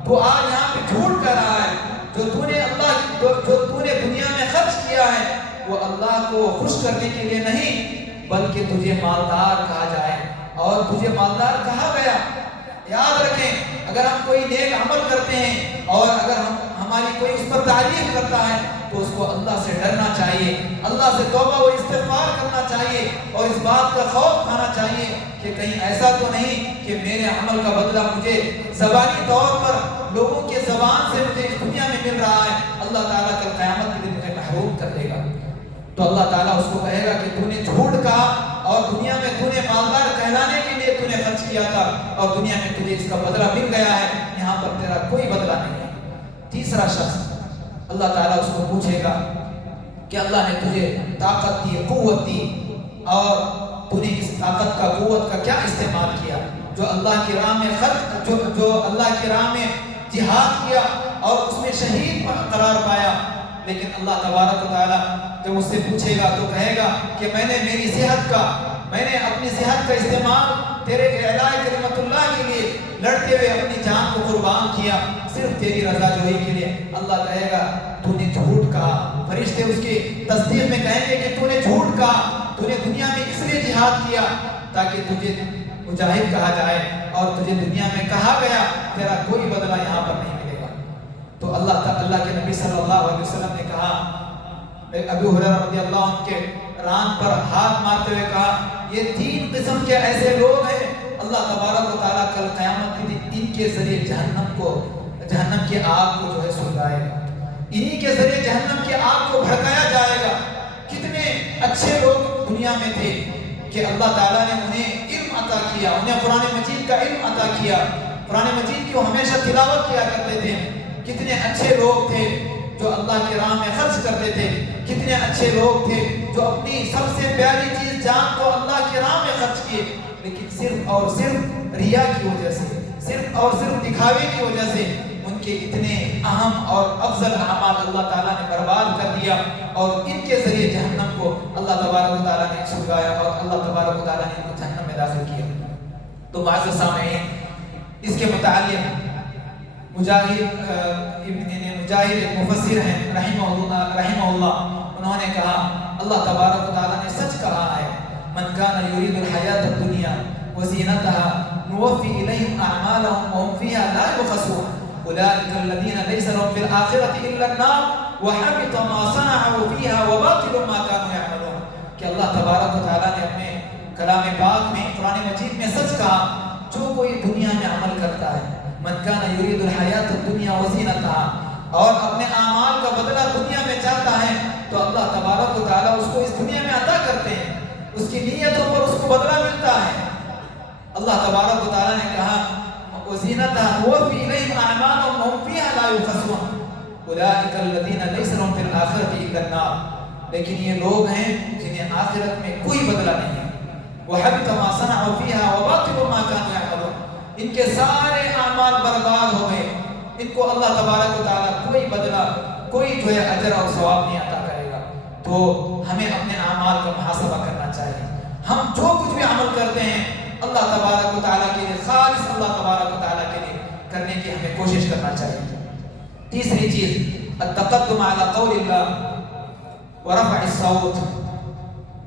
تو آج یہاں پہ جھوٹ کہہ رہا ہے، جو تو نے دنیا میں خرچ کیا ہے وہ اللہ کو خوش کرنے کے لیے نہیں بلکہ تجھے مالدار کہا جائے، اور تجھے مالدار کہا گیا۔ یاد رکھیں اگر ہم کوئی نیک عمل کرتے ہیں اور اگر ہماری کوئی اس پر تعریف کرتا ہے تو اس کو اللہ سے ڈرنا چاہیے، اللہ سے توبہ و استغفار کرنا چاہیے، اور اس بات کا خوف کھانا چاہیے کہ کہیں ایسا تو نہیں کہ میرے عمل کا بدلہ مجھے زبانی طور پر لوگوں کے زبان سے مجھے اس دنیا میں مل رہا ہے، اللہ تعالیٰ کل قیامت کے دن مجھے محروم کر دے گا۔ تو اللہ تعالیٰ اس کو کہے گا کہ تو نے جھوٹ کہا اور دنیا میں تو نے مالدار کہلانے کے لیے تو نے خرچ کیا تھا، اور دنیا میں تجھے اس کا بدلہ مل گیا ہے، یہاں پر تیرا کوئی بدلہ نہیں ہے۔ تیسرا شخص اللہ تعالیٰ اس کو پوچھے گا کہ اللہ نے تجھے طاقت دی، قوت دی، اور تو نے اس طاقت کا، قوت کا کیا استعمال کیا؟ جو اللہ کی راہ میں خرچ، جو اللہ کی راہ میں جہاد کیا اور اس میں شہید قرار پایا۔ لیکن اللہ تبارک و تعالیٰ جب اس سے پوچھے گا تو کہے گا کہ میں نے میری صحت کا، میں نے اپنی صحت کا استعمال تیرے اعلاء کلمت اللہ کے لیے لڑتے ہوئے اپنی جان کو قربان کیا، صرف تیری رضا جوئی کے لیے۔ اللہ کہے گا تو نے جھوٹ کہا۔ فرشتے اس کی تصدیق میں کہیں گے کہ تو نے جھوٹ کہا، تو نے دنیا میں اس لیے جہاد کیا تاکہ تجھے مجاہد کہا جائے، اور تجھے دنیا میں کہا گیا تیرا کوئی بدلہ یہاں پر نہیں ملے گا۔ تو اللہ کے نبی صلی اللہ علیہ وسلم نے کہا، ابو ہریرہ رضی اللہ عنہ کے ران پر ہاتھ مارتے ہوئے کہا یہ تین قسم کے ایسے لوگ ہیں اللہ تبارک و تعالیٰ کل قیامت کے دن ان کے ذریعے جہنم کی آگ کو جو ہے سلگائے گا، انہی کے ذریعے جہنم کی آگ کو بھڑکایا جائے گا۔ کتنے اچھے لوگ دنیا میں تھے کہ اللہ تعالیٰ نے انہیں علم عطا کیا، انہیں قرآن مجید کا علم عطا کیا، قرآن مجید کی وہ ہمیشہ تلاوت کیا کرتے تھے۔ کتنے اچھے لوگ تھے جو اللہ کی راہ میں خرچ کرتے تھے، کتنے اچھے لوگ تھے جو اپنی سب سے پیاری چیز جان کو اللہ کی راہ میں خرچ کیے، لیکن صرف اور صرف ریا کی وجہ سے، صرف اور صرف دکھاوے کی وجہ سے ان کے اتنے اہم اور افضل اعمال اللہ تعالیٰ نے برباد کر دیا، اور ان کے ذریعے جہنم کو اللہ تبارک و تعالیٰ نے سلگایا، اور اللہ تبارک و تعالیٰ نے ان کو جہنم میں داخل کیا۔ تو معزز سامعین، اس کے متعلق مجاہد ایک مفسر ہیں رحمہ اللہ، انہوں نے کہا اللہ تبارک و تعالیٰ نے سچ کہا ہے من کان یرید الحیات الدنیا وزینتها نوفی الیہم اعمالهم وهم فیها لا یبخسون اولئک الذین لیس لهم فی الآخرۃ الا النار وحبط ما صنعوا فیها وباطل ما كانوا یعملون، کہ اللہ تبارک و تعالیٰ نے اپنے کلام پاک میں، قرآن مجید میں سچ کہا جو کوئی دنیا میں عمل کرتا ہے، من کان یرید الحیات الدنیا وزینتها، اور اپنے اعمال کا بدلہ دنیا میں چاہتا ہے تو اللہ تبارک و تعالیٰ اس کو اس دنیا میں عطا کرتے ہیں، اس کی نیتوں پر اس کو بدلہ ملتا ہے۔ اللہ تبارک و تعالیٰ نے کہا وزینتها نوفی الیہم اعمالهم وهم فیها لا یبخسون، اولئک الذین لیس لہم فی الآخرۃ الا النار، لیکن یہ لوگ ہیں جنہیں آخرت میں کوئی بدلہ نہیں ہے. وحبط ما صنعوا فیہا وباطل ما كانوا يعملون، ان کے سارے اعمال برباد ہو گئے، ان کو اللہ تبارک و تعالیٰ کوئی بدلہ، کوئی جو ہے اجر اور ثواب نہیں عطا کرے گا. تو ہمیں اپنے اعمال کا محاسبہ کرنا چاہیے. ہم جو کچھ بھی عمل کرتے ہیں اللہ تبارک و تعالیٰ کے لیے، خالص اللہ تبارک و تعالیٰ کے لیے کرنے کی ہمیں کوشش کرنا چاہیے. تیسری چیز التقدم علی قول اللہ ورفع الصوت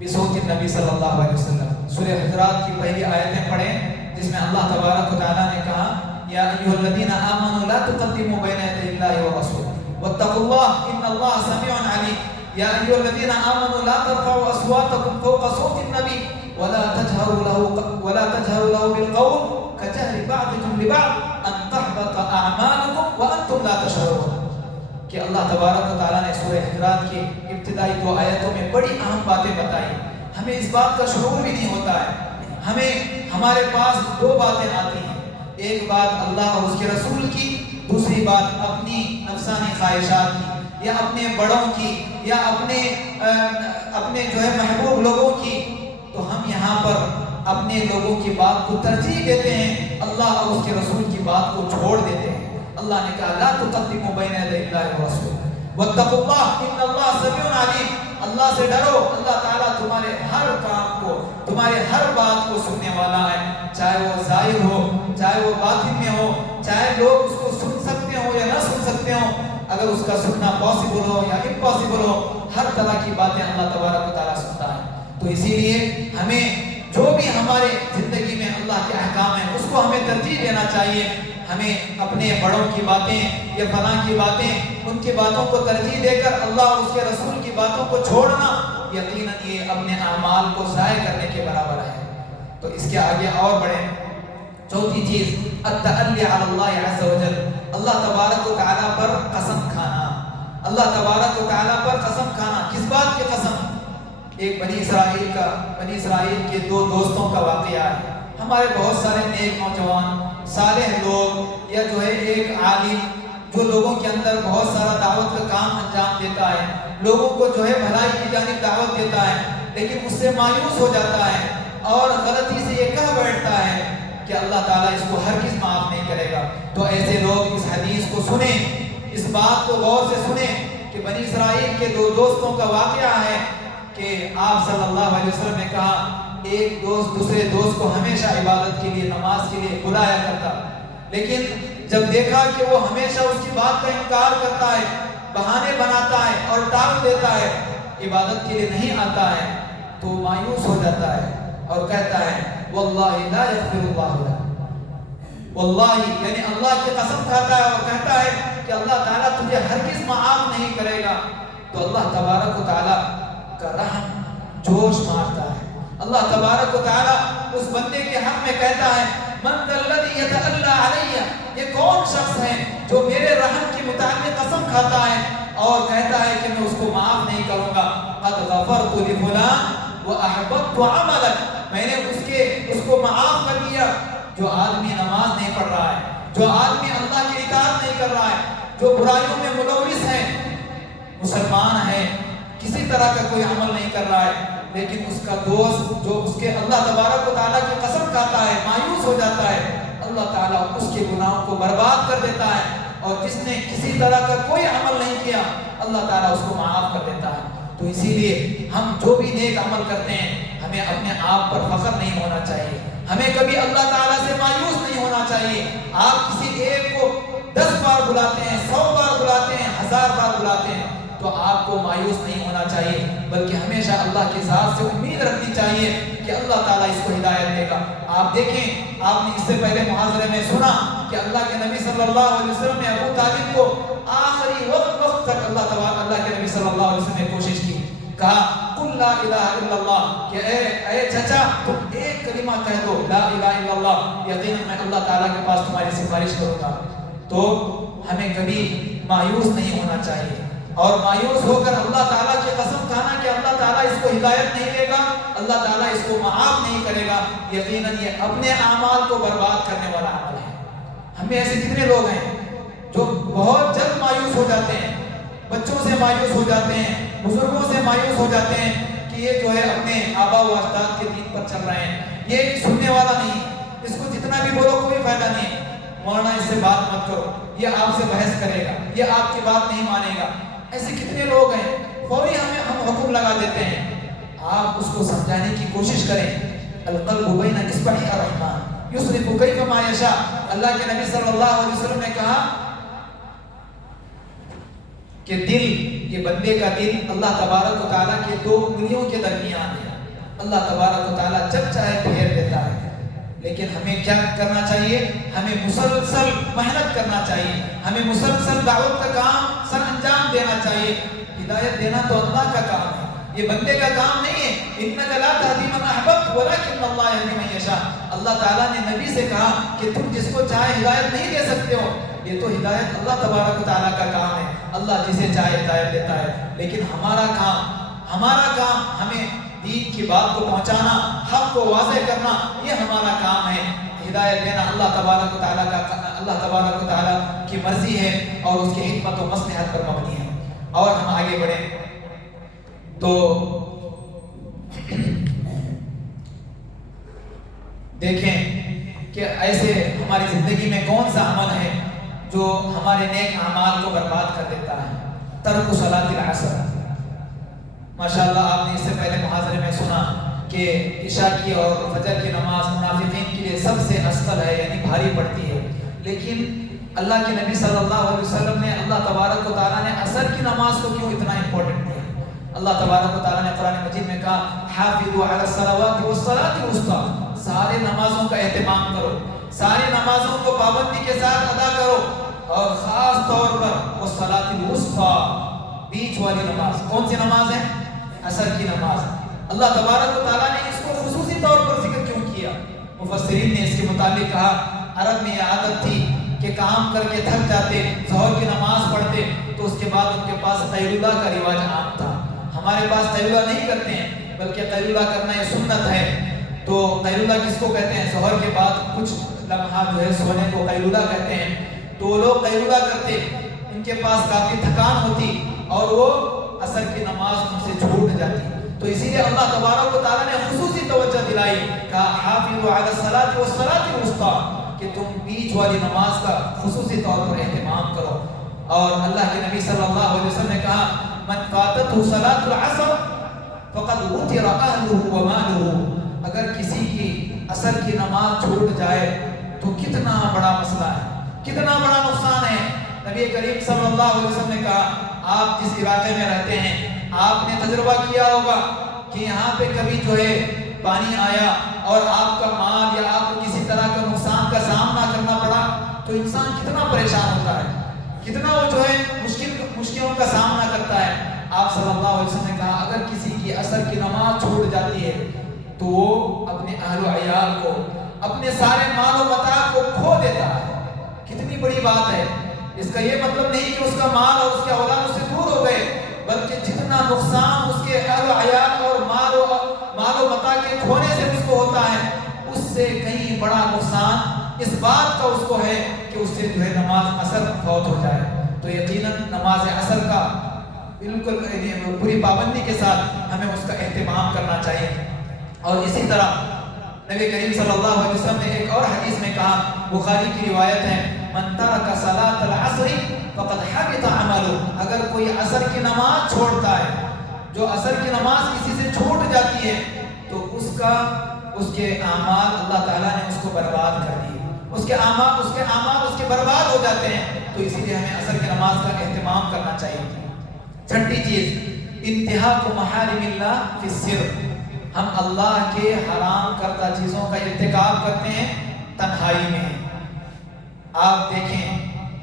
بصوت النبی صلی اللہ علیہ وسلم. سورہ حجرات کی پہلی آیتیں پڑھیں جس میں اللہ تبارک و تعالیٰ نے کہا یا ایھا الذین آمنوا لا تقدموا بین یدی اللہ ورسولہ واتقوا اللہ ان اللہ سمیع علیم. یا ایھا الذین آمنوا لا ترفعوا اصواتکم فوق صوت النبی ولا تجهروا له بالقول كجهر بعضكم لبعض ان تحبط اعمالكم وانتم لا تشعرون. کہ اللہ تبارک و تعالیٰ نے سورہ حجرات کی ابتدائی 2 آیتوں میں بڑی اہم باتیں بتائی. ہمیں اس بات کا شعور بھی نہیں ہوتا ہے. ہمارے پاس 2 باتیں آتی ہیں، ایک بات اللہ اور اس کے رسول کی، دوسری بات اپنی نفسانی خواہشات کی یا اپنے بڑوں کی یا اپنے جو ہے محبوب لوگوں کی. تو ہم یہاں پر اپنے لوگوں کی بات کو ترجیح دیتے ہیں، اللہ اور اس کے رسول کی بات کو چھوڑ دیتے ہیں. اللہ نے کہا لا تقدموا بین یدی اللہ ورسولہ واتقوا اللہ ان اللہ سمیع علیم. اللہ سے ڈرو، اللہ تعالیٰ تمہارے ہر کام کو، تمہارے ہر بات کو سننے والا ہے، چاہے وہ ظاہر ہو چاہے وہ باطن میں ہو، چاہے لوگ اس کو سن سکتے ہوں یا نہ سن سکتے ہوں، اگر اس کا سننا پاسبل ہو یا امپاسبل ہو، ہر طرح کی باتیں اللہ تبارک و تعالیٰ سنتا ہے. تو اسی لیے ہمیں جو بھی ہمارے زندگی میں اللہ کے احکام ہیں اس کو ہمیں ترجیح دینا چاہیے. ہمیں اپنے بڑوں کی باتیں یا فلاں کی باتیں، ان کی باتوں کو ترجیح دے کر اللہ اور اس کے رسول کی باتوں کو چھوڑنا یقیناً یہ اپنے اعمال کو ضائع کرنے کے برابر ہے. تو اس کے آگے اور بڑھیں. چوتھی چیز التعلی علی اللہ عز وجل، اللہ تبارک و تعالیٰ پر قسم کھانا. اللہ تبارک و تعالیٰ پر قسم کھانا. کس بات کی قسم؟ ایک بنی اسرائیل کے 2 دوستوں کا واقعہ ہے. ہمارے بہت سارے نیک نوجوان صالح لوگ یا جو ہے ایک عالم جو لوگوں کے اندر بہت سارا دعوت کا کام انجام دیتا ہے، لوگوں کو جو ہے بھلائی کی جانب دعوت دیتا ہے، لیکن اس سے مایوس ہو جاتا ہے اور غلطی سے یہ کہہ بیٹھتا ہے کہ اللہ تعالیٰ اس کو ہرگز معاف نہیں کرے گا. تو ایسے لوگ اس حدیث کو سنیں، اس بات کو غور سے سنیں کہ بنی اسرائیل کے 2 دوستوں کا واقعہ ہے کہ آپ صلی اللہ علیہ وسلم نے کہا ایک دوست دوسرے دوست کو ہمیشہ عبادت کے لیے، نماز کے لیے بلایا کرتا، لیکن جب دیکھا کہ وہ ہمیشہ اس کی بات کا انکار کرتا ہے، بہانے بناتا ہے اور ٹال دیتا ہے، عبادت کے لیے نہیں آتا ہے، تو مایوس ہو جاتا ہے اور کہتا ہے واللہ لا یغفر اللہ لک. واللہ یعنی اللہ کی قسم کھاتا ہے اور کہتا ہے کہ اللہ تعالیٰ تجھے ہرگز معاف نہیں کرے گا. تو اللہ تبارک و تعالیٰ کا رحم جوش مارتا ہے. اللہ تبارک و تعالیٰ اس بندے کے حق میں کہتا ہے من ذا الذی یتألی علی، یہ کون شخص ہے جو میرے رحم کے متعلق قسم کھاتا ہے اور کہتا ہے کہ میں اس کو معاف نہیں کروں گا. قد غفرت لفلان واحببت عملک، میں نے اس کو معاف کر دیا. جو آدمی نماز نہیں پڑھ رہا ہے، جو آدمی اللہ کی اطاعت نہیں کر رہا ہے، جو برائیوں میں ملوث ہے، مسلمان ہے، کسی طرح کا کوئی عمل نہیں کر رہا ہے، لیکن اس کا دوست جو اس کے اللہ تبارک و تعالیٰ کی قسم کھاتا ہے، مایوس ہو جاتا ہے، اللہ تعالیٰ اس کے گناہوں کو برباد کر دیتا ہے. اور جس نے کسی طرح کا کوئی عمل نہیں کیا اللہ تعالیٰ اس کو معاف کر دیتا ہے. تو اسی لیے ہم جو بھی نیک عمل کرتے ہیں ہمیں اپنے آپ پر فخر نہیں ہونا چاہیے، ہمیں کبھی اللہ تعالیٰ سے مایوس نہیں ہونا چاہیے. آپ کسی ایک کو 10 بار بلاتے ہیں، 100 بار بلاتے ہیں، 1000 بار بلاتے ہیں، تو آپ کو مایوس نہیں ہونا چاہیے، بلکہ ہمیشہ اللہ کی ذات سے امید رکھنی چاہیے کہ اللہ تعالیٰ اس کو ہدایت دے گا. آپ دیکھیں، آپ نے اس سے پہلے محاضرے میں سنا کہ اللہ کے نبی صلی اللہ علیہ وسلم نے ابو طالب کو آخری وقت تک اللہ کے نبی صلی اللہ علیہ وسلم نے کوشش کی، کہا قل لا الہ الا اللہ، کہ اے چچا تم ایک کلمہ کہہ دو لا الہ الا اللہ، یقیناً میں اللہ تعالیٰ کے پاس تمہاری سفارش کروں گا. تو ہمیں کبھی مایوس نہیں ہونا چاہیے اور مایوس ہو کر اللہ تعالیٰ کی قسم کھانا کہ اللہ تعالیٰ اس کو ہدایت نہیں دے گا، اللہ تعالیٰ اس کو معاف نہیں کرے گا، یقیناً یہ اپنے اعمال کو برباد کرنے والا عمل ہے. ہمیں ایسے کتنے لوگ ہیں جو بہت جلد مایوس مایوس ہو جاتے ہیں، بچوں سے مایوس ہو جاتے ہیں، بزرگوں سے مایوس ہو جاتے ہیں کہ یہ جو ہے اپنے آبا و اجداد کے دین پر چل رہے ہیں، یہ سننے والا نہیں، اس کو جتنا بھی بولو کوئی فائدہ نہیں، مولانا اس سے بات مت کرو، یہ آپ سے بحث کرے گا، یہ آپ کی بات نہیں مانے گا۔ ایسے کتنے لوگ ہیں فوری ہم حکم لگا دیتے ہیں۔ آپ اس کو سمجھانے کی کوشش کریں، القلب بین اصبع الرحمن یصرف کیف ما یشاء۔ اللہ کے نبی صلی اللہ علیہ وسلم نے کہا کہ دل، یہ بندے کا دل اللہ تبارک و تعالیٰ کے دو انگلیوں کے درمیان ہے، اللہ تبارک و تعالیٰ جب چاہے پھیر دیتا ہے، لیکن ہمیں کیا کرنا چاہیے؟ ہمیں مسلسل محنت کرنا چاہیے، ہمیں مسلسل دعوت کا کام سر انجام دینا چاہیے۔ ہدایت دینا تو اللہ کا کام ہے، یہ بندے کا کام نہیں ہے۔ انک لا تہدی من احببت ولکن اللہ یہدی من یشاء۔ اللہ تعالیٰ نے نبی سے کہا کہ تم جس کو چاہے ہدایت نہیں دے سکتے ہو، یہ تو ہدایت اللہ تبارک و تعالیٰ کا کام ہے، اللہ جسے چاہے ہدایت دیتا ہے۔ لیکن ہمارا کام ہمیں دین کی بات کو پہنچانا، حق کو واضح کرنا، یہ ہمارا کام ہے۔ ہدایت دینا اللہ تبارک و تعالیٰ کی مرضی ہے اور اس کی حکمت و مصلحت پر مبنی ہے۔ اور ہم آگے بڑھیں تو دیکھیں کہ ایسے ہماری زندگی میں کون سا عمل ہے جو ہمارے نیک اعمال کو برباد کر دیتا ہے؟ ترک صلاۃ العصر۔ ماشاءاللہ آپ نے اس سے پہلے محاضرے میں سنا کہ عشاء کی اور فجر کی نماز منافقین کے لیے سب سے اثقل ہے، یعنی بھاری پڑتی ہے، لیکن اللہ کے نبی صلی اللہ علیہ وسلم نے، اللہ تبارک و تعالیٰ نے عصر کی نماز کو کیوں اتنا امپورٹنٹ دیا؟ اللہ تبارک و تعالیٰ نے قرآن مجید میں کہا حافظوا علی الصلوات والصلاۃ الوسطیٰ، سارے نمازوں کا اہتمام کرو، ساری نمازوں کو پابندی کے ساتھ ادا کرو، اور خاص طور پر والصلاۃ الوسطیٰ، بیچ والی نماز۔ کون سی نماز ہے؟ عصر کی نماز۔ اللہ تبارک و تعالیٰ نے اس کو خصوصی طور پر ذکر کیوں کیا؟ مفسرین نے اس کے مطابق کہا عرب میں یہ عادت تھی کہ کام کر کے تھک جاتے، ظہر کی نماز پڑھتے تو اس کے بعد ان کے پاس قیلولہ کا رواج عام تھا۔ ہمارے پاس قیلولہ نہیں کرتے ہیں، بلکہ قیلولہ کرنا یہ سنت ہے۔ تو قیلولہ کس کو کہتے ہیں؟ ظہر کے بعد کچھ لمحات جو ہے سونے کو قیلولہ کہتے ہیں۔ تو وہ لوگ قیلولہ کرتے، ان کے پاس کافی تھکان ہوتی اور وہ عصر کی نماز ان سے چھوٹ جاتی، تو اسی لیے اللہ تبارک و تعالیٰ نے خصوصی توجہ دلائی، کہا حافظوا علی الصلاۃ والصلاۃ الوسطیٰ، کہ تم بیچ والی نماز کا خصوصی طور پر اہتمام کرو۔ اور اللہ کے نبی صلی اللہ علیہ وسلم نے کہا من فاتته صلاۃ العصر فقد وتر اهله وماله، اگر کسی کی عصر کی نماز چھوٹ جائے تو کتنا بڑا مسئلہ ہے، کتنا بڑا نقصان ہے۔ نبی کریم صلی اللہ علیہ وسلم نے کہا آپ جس علاقے میں رہتے ہیں، آپ نے تجربہ کیا ہوگا کہ یہاں پہ کبھی جو ہے پانی آیا اور آپ کا مال یا آپ کو کسی طرح کا نقصان کا سامنا کرنا پڑا تو انسان کتنا پریشان ہوتا ہے، کتنا وہ جو ہے مشکلوں کا سامنا کرتا ہے۔ آپ صلی اللہ علیہ وسلم نے کہا اگر کسی کی عصر کی نماز چھوٹ جاتی ہے تو وہ اپنے اہل و عیال کو، اپنے سارے مال و متاع کو کھو دیتا ہے۔ کتنی بڑی بات ہے۔ اس کا یہ مطلب نہیں کہ اس کا مال اور اس کے اولاد اس سے دور ہو گئے، بلکہ جتنا نقصان اس کے اہل و عیال اور مال و متاع کے کھونے سے اس کو ہوتا ہے، اس سے کہیں بڑا نقصان اس بات کا اس کو ہے کہ اس سے جو ہے نماز عصر فوت ہو جائے۔ تو یقیناً نماز عصر کا بالکل پوری پابندی کے ساتھ ہمیں اس کا اہتمام کرنا چاہیے۔ اور اسی طرح نبی کریم صلی اللہ علیہ وسلم نے ایک اور حدیث میں کہا، بخاری کی روایت ہے، من ترک صلاۃ العصر فقد حبط عمله، اگر کوئی عصر کی نماز چھوڑتا ہے، جو عصر کی نماز کسی سے چھوٹ جاتی ہے تو اس کے اعمال اللہ تعالیٰ نے اس کو برباد کر دیے، اس کے اعمال برباد ہو جاتے ہیں۔ تو اسی لیے ہمیں عصر کی نماز کا اہتمام کرنا چاہیے۔ چھٹی چیز، انتہاک محارم اللہ فی السر، ہم اللہ کے حرام کردہ چیزوں کا ارتکاب کرتے ہیں تنہائی میں۔ آپ دیکھیں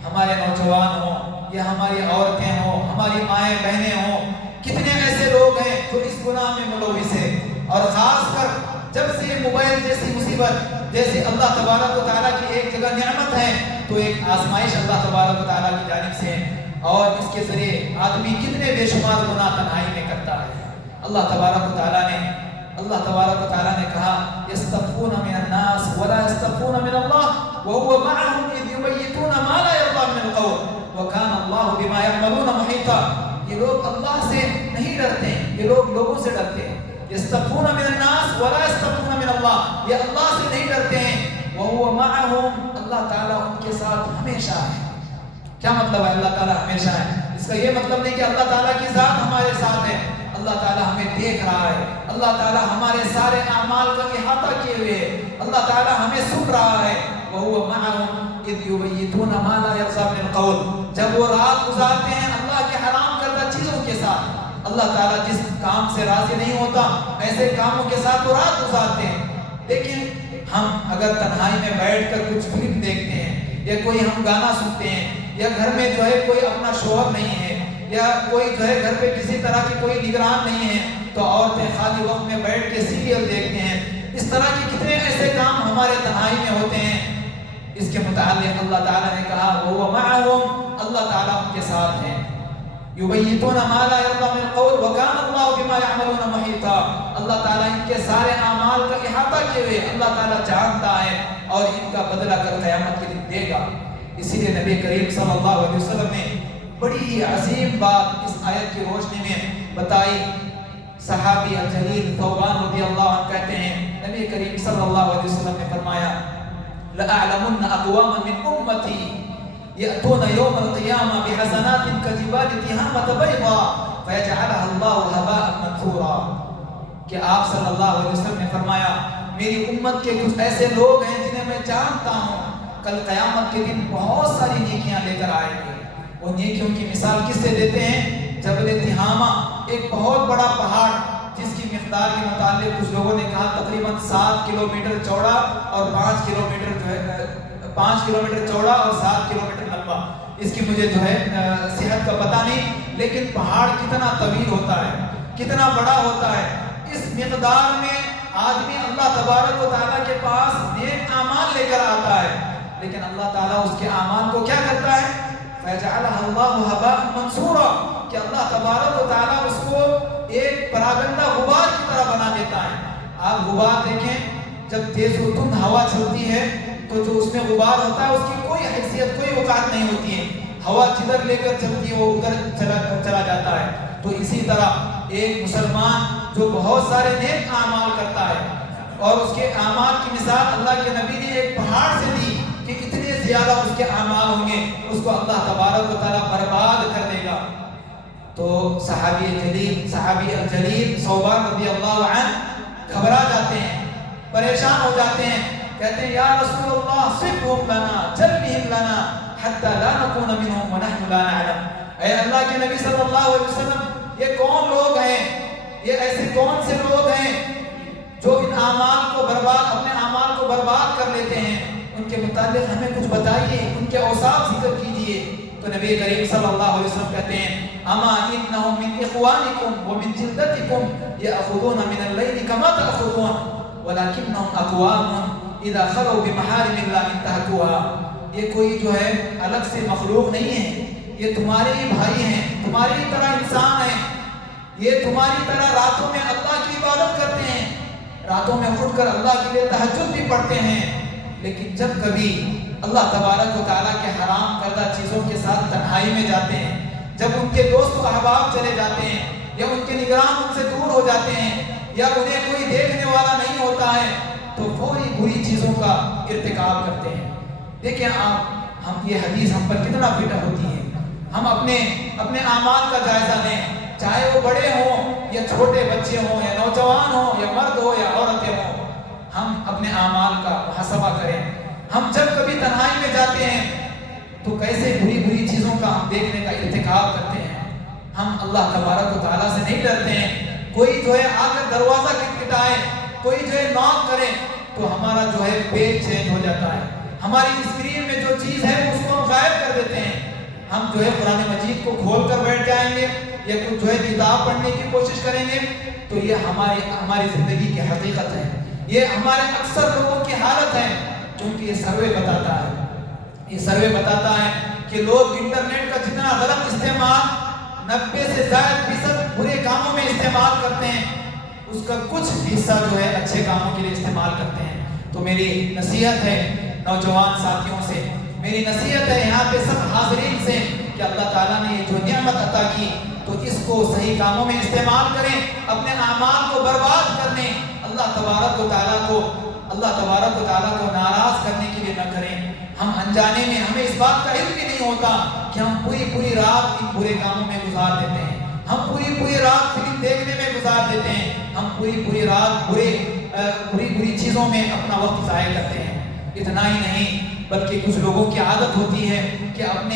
ہمارے نوجوان ہوں یا ہماری عورتیں ہوں، ہماری مائیں بہنیں ہوں، کتنے ایسے لوگ ہیں جو اس گناہ میں ملوث ہیں، اور خاص کر جب سے موبائل جیسی مصیبت، جیسے اللہ تبارک و تعالیٰ کی ایک جگہ نعمت ہے تو ایک آزمائش اللہ تبارک و تعالیٰ کی جانب سے ہے، اور اس کے ذریعے آدمی کتنے بے شمار گناہ تنہائی میں کرتا ہے۔ اللہ تبارک و تعالیٰ نے کہا یستخفون من الناس ولا یستخفون من اللہ وهو معهم اذ یبیتون ما لا یرضى من القول وکان اللہ بما نہیں ڈرتے ہیں، یہ لوگ لوگوں سے ڈرتے ہیں. یستخفون من الناس ولا یستخفون من اللہ، یہ اللہ سے نہیں ڈرتے ہیں. وَهُوَ مَعَهُمْ، اللہ تعالیٰ ان کے ساتھ ہمیشہ ہے. کیا مطلب ہے اللہ تعالیٰ ہمیشہ ہے؟ اس کا یہ مطلب نہیں کہ اللہ تعالیٰ کی ذات ہمارے ساتھ ہے. اللہ تعالیٰ ہمیں دیکھ رہا ہے، اللہ تعالیٰ ہمارے سارے اعمال کا احاطہ کیے ہوئے ہے، اللہ تعالیٰ ہمیں سن رہا ہے. وَهُوَ مَعَهُمْ إِذْ يُبَيِّتُونَ مَا لَا يَرْضَىٰ مِنَ الْقَوْلِ، جب وہ رات گزارتے ہیں اللہ کے حرام کردہ چیزوں کے ساتھ. اللہ تعالیٰ جس کام سے راضی نہیں ہوتا ایسے کاموں کے ساتھ وہ رات گزارتے ہیں. لیکن ہم اگر تنہائی میں بیٹھ کر کچھ فلم دیکھتے ہیں یا کوئی ہم گانا سنتے ہیں یا گھر میں جو ہے کوئی اپنا شوہر نہیں ہے یا کوئی جو ہے گھر پہ کسی طرح کی کوئی نگران نہیں ہے تو عورتیں خالی وقت میں بیٹھ کے سیریل دیکھتے ہیں. اس طرح کے کتنے ایسے کام ہمارے تنہائی میں ہوتے ہیں. اس کے متعلق اللہ تعالیٰ نے کہا وَهُوَ مَعَهُمْ، اللہ تعالیٰ ان کے ساتھ ہیں. يُبَيِّتُونَ مَا لَا يَرْضَىٰ مِنَ الْقَوْلِ وَكَانَ اللَّهُ بِمَا يَعْمَلُونَ مُحِيطًا، اللہ تعالیٰ ان کے سارے اعمال کا احاطہ کیے ہوئے اللہ تعالیٰ جانتا ہے اور ان کا بدلہ کر قیامت کے دن دے گا. اسی لیے نبی کریم صلی اللہ علیہ وسلم نے بڑی عظیم بات اس آیت کی روشنی میں بتائی. صحابی الجلیل ثوبان رضی اللہ عنہ کہتے ہیں نبی کریم صلی اللہ علیہ وسلم نے فرمایا لَأَعْلَمُنَّ أَقْوَامًا مِّنْ أُمَّتِي يَأْتُونَ يَوْمَ الْقِيَامَةِ بِحَسَنَاتٍ كَجِبَالِ تِهَامَةَ بَيْضَاءَ فَيَجْعَلَهَا اللَّهُ هَبَاءً مَنثُورًا، کہ آپ صلی اللہ علیہ وسلم نے فرمایا میری امت کے کچھ ایسے لوگ ہیں جنہیں میں جانتا ہوں کل قیامت کے دن بہت ساری نیکیاں لے کر آئیں گے. وہ نیکیوں کی مثال کس سے دیتے ہیں؟ جبل تہامہ، ایک بہت بڑا پہاڑ جس کی مقدار کے متعلق کچھ لوگوں نے کہا تقریباً 7 کلومیٹر چوڑا اور 5 کلومیٹر جو ہے 5 کلومیٹر چوڑا اور 7 کلومیٹر لمبا. اس کی مجھے جو ہے صحت کا پتہ نہیں، لیکن پہاڑ کتنا طویل ہوتا ہے، کتنا بڑا ہوتا ہے. اس مقدار میں آدمی اللہ تبارک و تعالیٰ کے پاس نیک اعمال لے کر آتا ہے، لیکن اللہ تعالیٰ اس کے اعمال کو کیا کرتا ہے؟ فَيَجْعَلَهَا اللَّهُ هَبَاءً مَنثُورًا، کہ اللہ تبارک و تعالیٰ اس کو ایک پراگندہ غبار کی طرح بنا دیتا ہے. آپ غبار دیکھیں جب تیز و تند ہوا چلتی ہے تو جو اس میں غبار ہوتا ہے اس کی کوئی حیثیت کوئی اوقات نہیں ہوتی ہے، ہوا جدھر لے کر چلتی ہے وہ ادھر چلا جاتا ہے. تو اسی طرح ایک مسلمان جو بہت سارے نیک اعمال کرتا ہے اور اس کے اعمال کی مثال اللہ کے نبی نے ایک پہاڑ سے دی کہ اتنے زیادہ اس کے اعمال ہوں گے اس کو اللہ تبارک و تعالیٰ برباد کر دے گا. تو صحابی الجلیل ثوبان رضی اللہ عنہ گھبرا جاتے ہیں، پریشان ہو جاتے ہیں، کہتے ہیں یا رسول اللہ صفهم لنا جلهم لنا حتى لا نكون منهم ونحن لا نعلم. اے اللہ کے نبی صلی اللہ علیہ وسلم یہ کون لوگ ہیں، یہ ایسے کون سے لوگ ہیں جو ان اعمال کو اپنے اعمال کو برباد کر لیتے ہیں؟ ان کے متعلق ہمیں کچھ بتائیے، ان کے اوصاف ذکر کیجئے. تو نبی کریم صلی اللہ علیہ وسلم کہتے ہیں اما انہم من اخوانکم ومن جلدتکم یأخذون من اللیل کما تأخذون ولکنہم اقوام اذا خلوا بمحارم اللہ انتہکوها. یہ کوئی جو ہے الگ سے مخلوق نہیں ہے، یہ تمہارے ہی بھائی ہیں، تمہاری طرح انسان ہیں، یہ تمہاری طرح راتوں میں اللہ کی عبادت کرتے ہیں، راتوں میں اٹھ کر اللہ کے لیے تہجد بھی پڑھتے ہیں. لیکن جب کبھی اللہ تبارک و تعالیٰ کے حرام کردہ چیزوں کے ساتھ تنہائی میں جاتے ہیں، جب ان کے دوست و احباب چلے جاتے ہیں یا ان کے نگران ان سے دور ہو جاتے ہیں یا انہیں کوئی دیکھنے والا نہیں ہوتا ہے تو فوری بری چیزوں کا ارتکاب کرتے ہیں. دیکھیں آپ یہ حدیث ہم پر کتنا فٹ ہوتی ہے. ہم اپنے اعمال کا جائزہ لیں، چاہے وہ بڑے ہوں یا چھوٹے بچے ہوں یا نوجوان ہوں یا مرد ہو یا عورتیں ہوں، ہم اپنے اعمال کا محاسبہ کریں. ہم جب کبھی تنہائی میں جاتے ہیں تو کیسے بری چیزوں کا ہم دیکھنے کا ارتکاب کرتے ہیں. ہم اللہ تبارک و تعالیٰ سے نہیں ڈرتے ہیں. کوئی جو ہے آ کر دروازہ کھٹکھٹائے، کوئی جو ہے ناک کرے تو ہمارا جو ہے پیج چینج ہو جاتا ہے، ہماری اسکرین میں جو چیز ہے اس کو ہم غائب کر دیتے ہیں. ہم جو ہے قرآن مجید کو کھول کر بیٹھ جائیں گے یا کچھ جو ہے کتاب پڑھنے کی کوشش کریں گے تو یہ ہماری زندگی کی حقیقت ہے. یہ ہمارے اکثر لوگوں کی حالت ہے، کیونکہ یہ سروے بتاتا ہے کہ لوگ انٹرنیٹ کا جتنا غلط استعمال 90 سے زائد % برے کاموں میں استعمال کرتے ہیں، اس کا کچھ حصہ جو ہے اچھے کاموں کے لیے استعمال کرتے ہیں. تو میری نصیحت ہے نوجوان ساتھیوں سے، میری نصیحت ہے یہاں پہ سب حاضرین سے کہ اللہ تعالیٰ نے یہ جو نعمت عطا کی تو اس کو صحیح کاموں میں استعمال کریں، اپنے اعمال کو برباد کرنے اللہ تبارک و تعالیٰ کو ناراض کرنے کے لیے نہ کریں۔ ہم انجانے میں ہمیں اس بات کا علم بھی نہیں ہوتا کہ ہم پوری رات ان برے کاموں میں گزار دیتے ہیں، ہم پوری رات فلم دیکھنے میں گزار دیتے ہیں، ہم پوری رات بری چیزوں میں اپنا وقت ضائع کرتے ہیں۔ اتنا ہی نہیں بلکہ کچھ لوگوں کی عادت ہوتی ہے کہ اپنے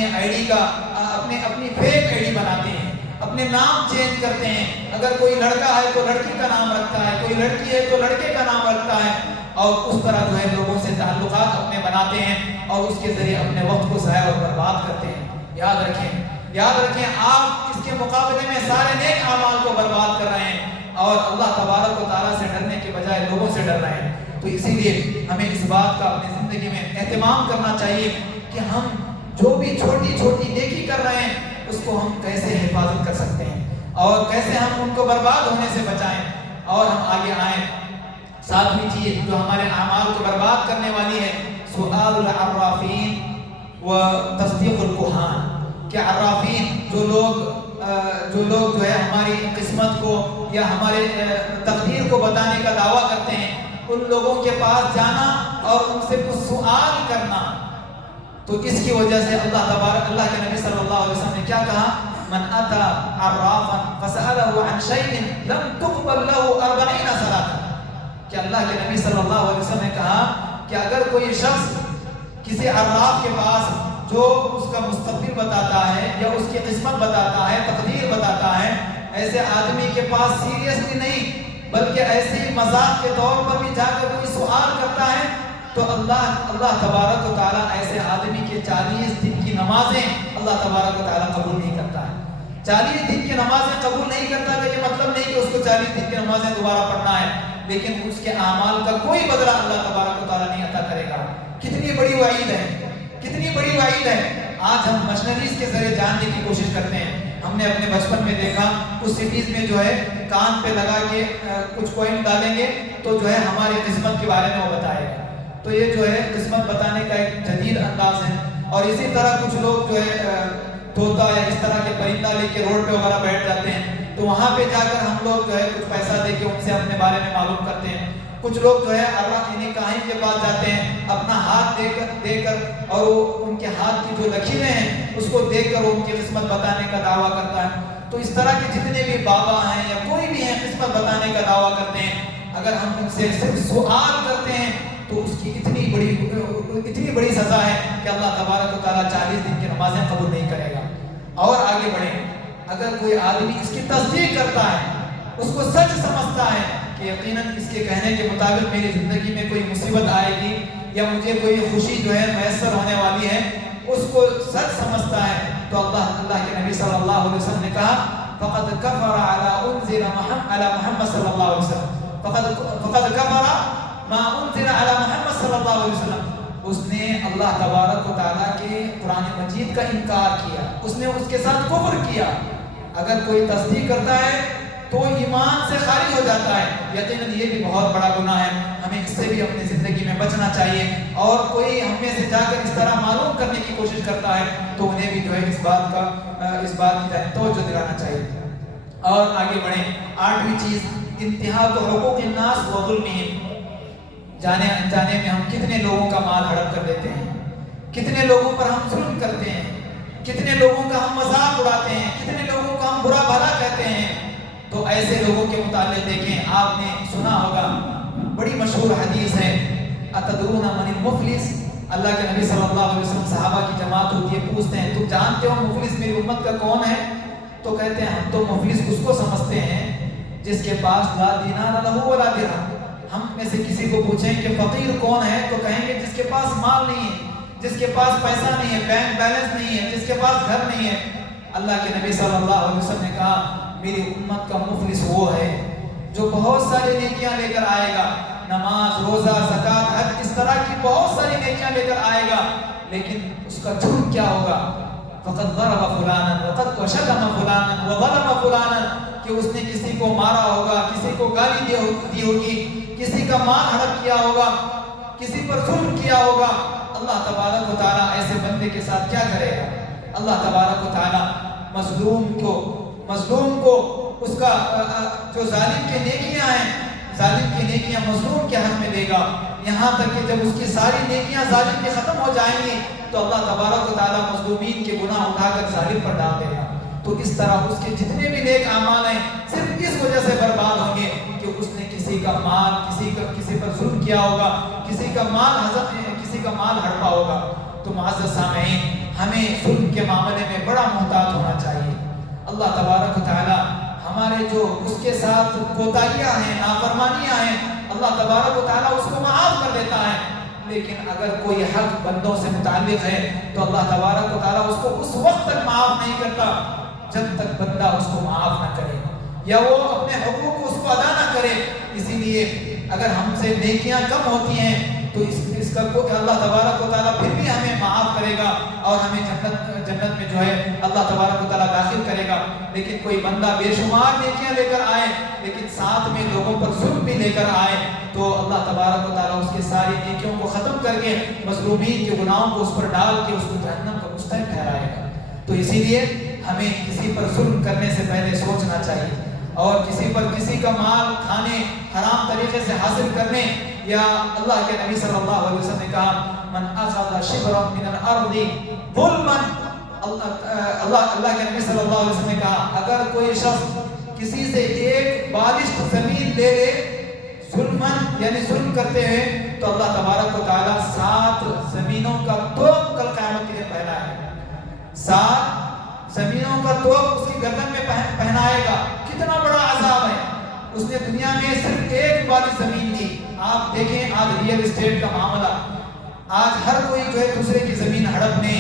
اپنی فیک آئی ڈی بناتے ہیں، اپنے نام چینج کرتے ہیں۔ اگر کوئی لڑکا ہے تو لڑکی کا نام رکھتا ہے، کوئی لڑکی ہے تو لڑکے کا نام رکھتا ہے، اور اس طرح جو ہے لوگوں سے تعلقات اپنے بناتے ہیں اور اس کے ذریعے اپنے وقت کو ضائع اور برباد کرتے ہیں۔ یاد رکھیں آپ اس کے مقابلے میں سارے نیک اعمال کو برباد کر رہے ہیں اور اللہ تبارک و تعالیٰ سے ڈرنے کے بجائے لوگوں سے ڈر رہے ہیں۔ تو اسی لیے ہمیں اس بات کا اپنی زندگی میں اہتمام کرنا چاہیے کہ ہم جو بھی چھوٹی نیکی کر رہے ہیں اس کو ہم کیسے حفاظت کر سکتے ہیں اور کیسے ہم ان کو برباد ہونے سے بچائیں اور ہم آگے آئیں۔ ساتویں چیز جو ہمارے اعمال کو برباد کرنے والی ہے، سؤال العرافین و تصدیق الکہان، کہ عرافین جو لوگ جو ہے ہماری قسمت کو یا ہمارے تقدیر کو بتانے کا دعویٰ کرتے ہیں، ان لوگوں کے پاس جانا اور ان سے کچھ سوال کرنا، تو اس کی وجہ سے اللہ کے نبی صلی اللہ علیہ وسلم نے کیا کہا؟ من اتا عرافا فسأله عن شيء لم تقبل له 40 صلاة، کہ اللہ کے نبی صلی اللہ علیہ وسلم نے کہا کہ اگر کوئی شخص کسی عراف کے پاس جو اس کا مستقبل بتاتا ہے یا اس کی قسمت بتاتا ہے، تقدیر بتاتا ہے، ایسے آدمی کے پاس سیریسلی نہیں بلکہ ایسے ہی مذاق کے طور پر بھی جا کر کوئی سوال کرتا ہے، تو اللہ تبارک و تعالیٰ ایسے آدمی کے 40 دن کی نمازیں اللہ تبارک و تعالیٰ قبول نہیں کرتا ہے۔ 40 دن کی نمازیں قبول نہیں کرتا ہے، یہ مطلب نہیں کہ اس کو 40 دن کی نمازیں دوبارہ پڑھنا ہے، لیکن اس کے اعمال کا کوئی بدلہ اللہ تبارک و تعالیٰ نہیں عطا کرے گا۔ کتنی بڑی وعید ہے۔ آج ہم مشنریز کے ذریعے جاننے کی کوشش کرتے ہیں۔ ہم نے اپنے بچپن میں دیکھا اس سٹیز میں جو ہے کان پہ لگا کے کچھ کوئن ڈالیں گے تو جو ہے ہماری قسمت کے بارے میں وہ بتائے گا، تو یہ جو ہے قسمت بتانے کا ایک جدید انداز ہے۔ اور اسی طرح کچھ لوگ جو ہے طوطا یا اس طرح کے پرندہ لے کے روڈ پہ وغیرہ بیٹھ جاتے ہیں، تو وہاں پہ جا کر ہم لوگ جو ہے کچھ پیسہ دے کے ان سے اپنے بارے میں معلوم کرتے ہیں۔ کچھ لوگ جو ہے کاہن کے پاس جاتے ہیں، اپنا ہاتھ دے کر اور وہ ان کے ہاتھ کی جو لکیریں ہیں اس کو دیکھ کر وہ ان کی قسمت بتانے کا دعویٰ کرتا ہے۔ تو اس طرح کے جتنے بھی بابا ہیں یا کوئی بھی ہیں قسمت بتانے کا دعویٰ کرتے ہیں، اگر ہم ان سے صرف سوال کرتے ہیں تو اس کی اتنی بڑی سزا ہے کہ اللہ تبارک و تعالیٰ 40 دن کی نمازیں قبول نہیں کرے گا۔ اور آگے بڑھیں، اگر کوئی آدمی اس کی تصدیق کرتا ہے، اس کو سچ سمجھتا ہے کہ یقیناً اس کے کہنے کے مطابق میری زندگی میں کوئی مصیبت آئے گی یا مجھے کوئی خوشی جو ہے میسر ہونے والی ہے، اس کو سچ سمجھتا ہے، تو اللہ کے نبی صلی اللہ علیہ وسلم نے کہا فقد کفر علی محمد صلی اللہ علیہ وسلم، فقد کفر ما انزل علی محمد صلی اللہ علیہ وسلم، اس نے اللہ تبارک و تعالیٰ کے قرآن مجید کا انکار کیا، اس نے اس کے ساتھ کفر کیا۔ اگر کوئی تصدیق کرتا ہے تو ایمان سے خارج ہو جاتا ہے، یقیناً یہ بھی بہت بڑا گناہ ہے، ہمیں اس سے بھی اپنی زندگی میں بچنا چاہیے۔ اور کوئی ہم میں سے جا کر اس طرح معلوم کرنے کی کوشش کرتا ہے تو انہیں بھی جو ہے اس بات کی جانب توجہ دلانا چاہیے۔ اور آگے بڑھیں، 8ویں چیز انتہاک حقوق الناس و ظلمہم، جانے انجانے میں ہم کتنے لوگوں کا مال ہڑپ کر دیتے ہیں، کتنے لوگوں پر ہم ظلم کرتے ہیں، کتنے لوگوں کا ہم مذاق اڑاتے ہیں، کتنے لوگوں کا ہم برا بھلا کہتے ہیں۔ تو ایسے لوگوں کے متعلق دیکھیں، آپ نے سنا ہوگا بڑی مشہور حدیث ہے، اتدرون من المفلس، اللہ کے نبی صلی اللہ علیہ وسلم صحابہ کی جماعت ہوتی ہے، پوچھتے ہیں تم جانتے ہو مفلس میری امت کا کون ہے؟ تو کہتے ہیں ہم تو مفلس اس کو سمجھتے ہیں جس کے پاس لا دینار لہ ولا درہم۔ ہم میں سے کسی کو پوچھیں کہ فقیر کون ہے تو کہیں گے جس کے پاس مال نہیں ہے، جس کے پاس پیسہ نہیں ہے، بینک بیلنس نہیں ہے، جس کے پاس گھر نہیں ہے۔ اللہ کے نبی صلی اللہ علیہ وسلم نے کہا میری امت کا مفلس وہ ہے جو بہت ساری نیکیاں لے کر آئے گا، نماز، روزہ، زکوٰۃ، حج، اس طرح کی بہت ساری نیکیاں لے کر آئے گا، لیکن اس کا جرم کیا ہوگا؟ فقد ضرب فلانا وقد شتم فلانا وظلم فلانا، کہ اس نے کسی کو مارا ہوگا، کسی کو گالی دی ہوگی، کسی کا مال ہڑپ کیا ہوگا، کسی پر ظلم کیا ہوگا۔ اللہ تبارک و تعالیٰ ایسے بندے کے ساتھ کیا کرے گا؟ اللہ تبارک و تعالیٰ مظلوم کو اس کا جو ظالم کی نیکیاں ہیں، ظالم کی نیکیاں مظلوم کے حق میں دے گا، یہاں تک کہ جب اس کی ساری نیکیاں ظالم کی ختم ہو جائیں گی تو اللہ تبارک و تعالیٰ مظلومین کے گناہ اٹھا کر ظالم پر ڈال دے گا۔ تو اس طرح اس کے جتنے بھی نیک اعمال ہیں صرف اس وجہ سے برباد ہوں گے کہ اس نے کسی کا مال، کسی پر ظلم کیا ہوگا، کسی کا مال ہڑپا ہوگا۔ تو معزز سامعین، ہمیں ظلم کے معاملے میں بڑا محتاط ہونا چاہیے۔ اللہ تبارک و تعالی ہمارے جو اس کے ساتھ کوتاہیاں ہیں، نافرمانیاں ہیں، اللہ تبارک و تعالی اس کو معاف کر دیتا ہے، لیکن اگر کوئی حق بندوں سے متعلق ہے تو اللہ تبارک و تعالی اس کو اس وقت تک معاف نہیں کرتا جب تک بندہ اس کو معاف نہ کرے یا وہ اپنے حقوق کو اس کو ادا نہ کرے۔ اسی لیے اگر ہم سے نیکیاں کم ہوتی ہیں تو اس کا اللہ تبارک و تعالیٰ پھر بھی ہمیں معاف کرے گا اور ہمیں جنت میں جو ہے اللہ تبارک و تعالیٰ داخل کرے گا۔ لیکن کوئی بندہ بے شمار نیکیاں لے کر آئے لیکن ساتھ میں لوگوں پر ظلم بھی لے کر آئے تو اللہ تبارک و تعالیٰ اس کی ساری نیکیوں کو ختم کر کے مظلومین کے گناہوں کو اس پر ڈال کے اس کو جہنم کا مستحق ٹھہرائے گا۔ تو اسی لیے ہمیں کسی پر ظلم کرنے سے پہلے سوچنا چاہیے، اور کسی کا مال کھانے، حرام طریقے سے حاصل کرنے، یا اللہ کے نبی صلی اللہ علیہ وسلم نے کہا من اخذ شبرا من الارض ظلما، اللہ کے نبی صلی اللہ علیہ وسلم نے کہا اگر کوئی شخص کسی سے ایک بالشت زمین لے لے ظلمن یعنی ظلم کرتے ہوئے تو اللہ تبارک و تعالیٰ 7 زمینوں کا توق کل قیامت کے دن پہنائے گا، 7 زمینوں کا توق اس کی گردن میں پہنائے گا۔ کتنا بڑا عذاب ہے! اس نے دنیا میں صرف ایک بالش زمین دی۔ آپ دیکھیں آج ریئل اسٹیٹ کا معاملہ، آج ہر کوئی جو ہے دوسرے کی زمین ہڑپنے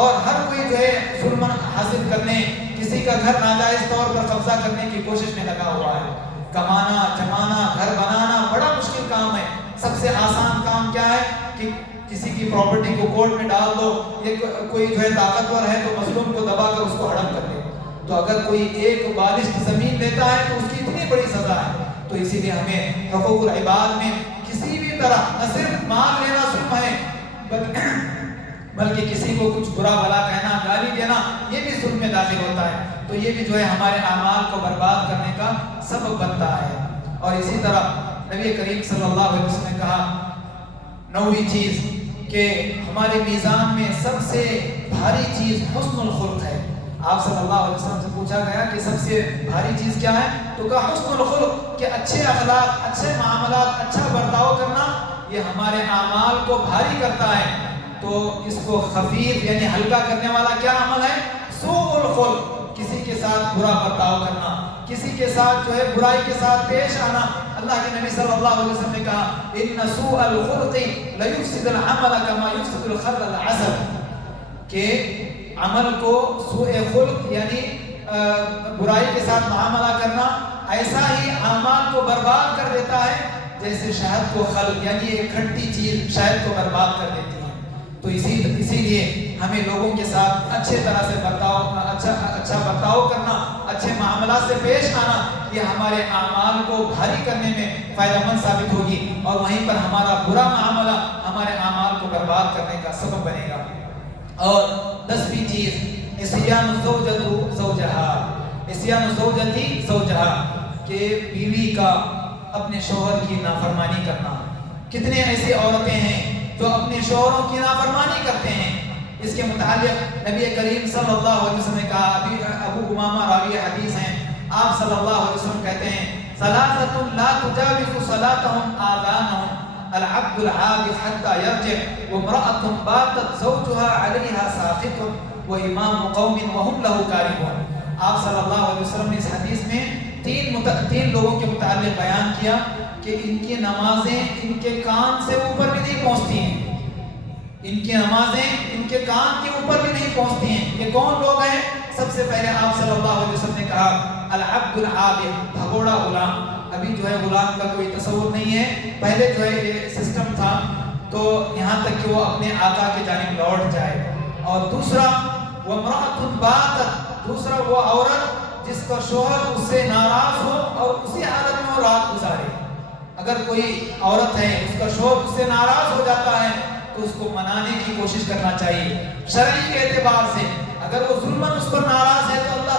اور ہر کوئی جو ہے ظلم حاصل کرنے، کسی کا گھر ناجائز طور پر قبضہ کرنے کی کوشش میں لگا ہوا ہے۔ کمانا، جمانا، گھر بنانا بڑا مشکل کام ہے۔ سب سے آسان کام کیا ہے کہ کسی کی پراپرٹی کو کورٹ میں ڈال دو، یہ کوئی جو ہے طاقتور ہے تو مظلوم کو دبا کر اس کو ہڑپ کر دے۔ تو اگر کوئی ایک بالشت زمین لیتا ہے تو اس کی اتنی بڑی سزا ہے۔ تو اسی لیے ہمیں حقوق العباد میں کسی بھی طرح نہ صرف مال لینا ظلم ہے بلکہ کسی کو کچھ برا بھلا کہنا، گالی دینا، یہ بھی ظلم میں داخل ہوتا ہے۔ تو یہ بھی جو ہے ہمارے اعمال کو برباد کرنے کا سبب بنتا ہے۔ اور اسی طرح نبی کریم صلی اللہ علیہ وسلم نے کہا 9ویں چیز کہ ہمارے میزان میں سب سے بھاری چیز حسن الخلق ہے۔ آپ صلی اللہ علیہ وسلم سے پوچھا گیا کہ سب سے بھاری چیز کیا ہے؟ تو کہا حسن الخلق، کہ اچھے اخلاق، اچھے معاملات، اچھا برتاؤ کرنا یہ ہمارے اعمال کو بھاری کرتا ہے۔ تو اس کو خفیف یعنی ہلکا کرنے والا کیا عمل ہے؟ سوء الخلق، کسی کے ساتھ برا برتاؤ کرنا، کسی کے ساتھ جو ہے برائی کے ساتھ پیش آنا۔ اللہ کے نبی صلی اللہ علیہ وسلم نے کہا ان سوء الخلق لیفسد العمل کما یفسد الخل العسل، کہ عمل کو سوء خلق یعنی برائی کے ساتھ معاملہ کرنا ایسا ہی اعمال کو برباد کر دیتا ہے جیسے شہد کو خل یعنی ایک کھٹی چیز شہد کو برباد کر دیتی ہے۔ تو اسی لیے ہمیں لوگوں کے ساتھ اچھے طرح سے اچھا برتاؤ کرنا، اچھے معاملات سے پیش آنا، یہ ہمارے اعمال کو بھاری کرنے میں فائدہ مند ثابت ہوگی، اور وہیں پر ہمارا برا معاملہ ہمارے اعمال کو برباد کرنے کا سبب بنے گا۔ اور 10ویں چیز عصیان الزوجۃ زوجہا، عصیان الزوجۃ زوجہا، کہ بیوی کا اپنے شوہر کی نافرمانی کرنا۔ کتنے ایسی عورتیں ہیں جو اپنے شوہروں کی نافرمانی کرتے ہیں۔ اس کے متعلق نبی کریم صلی اللہ علیہ وسلم نے کہا، ابو امامہ راوی حدیث ہیں، آپ صلی اللہ علیہ وسلم کہتے ہیں ثلاثۃ لا تجاوز صلاتهم آذانهم العبد العابد حتى يرجع وامرأة باتت زوجها عليها ساخط وإمام قوم وهم له كارهون۔ آپ صلی اللہ علیہ وسلم نے اس حدیث میں تین لوگوں کے متعلق بیان کیا کہ ان کی نمازیں ان کے کان سے اوپر بھی نہیں پہنچتی ہیں، ان کی نمازیں ان کے کان کے اوپر بھی نہیں پہنچتی ہیں۔ یہ کون لوگ ہیں؟ سب سے پہلے آپ صلی اللہ علیہ وسلم نے کہا العبد العابد، بھگوڑا غلام۔ ابھی جو ہے غلام کا کوئی تصور نہیں ہے، پہلے جو ہے یہ سسٹم تھا تو یہاں تک کہ وہ اپنے آقا کی جانب لوٹ جائے۔ اور دوسرا وامرأۃ باتت، دوسرا وہ عورت جس کا شوہر اس سے ناراض ہو اور اسی حالت میں وہ رات گزارے۔ اگر کوئی عورت ہے اس کا شوہر اس سے ناراض ہو جاتا ہے تو اس کو منانے کی کوشش کرنا چاہیے۔ شرعی کے اعتبار سے اگر وہ ظلماً اس پر ناراض ہے تو اللہ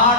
8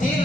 3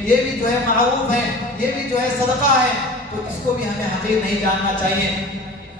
یہ بھی جو ہے معروف ہے، یہ بھی جو ہے صدقہ ہے، تو اس کو بھی ہمیں حقیر نہیں جاننا چاہیے۔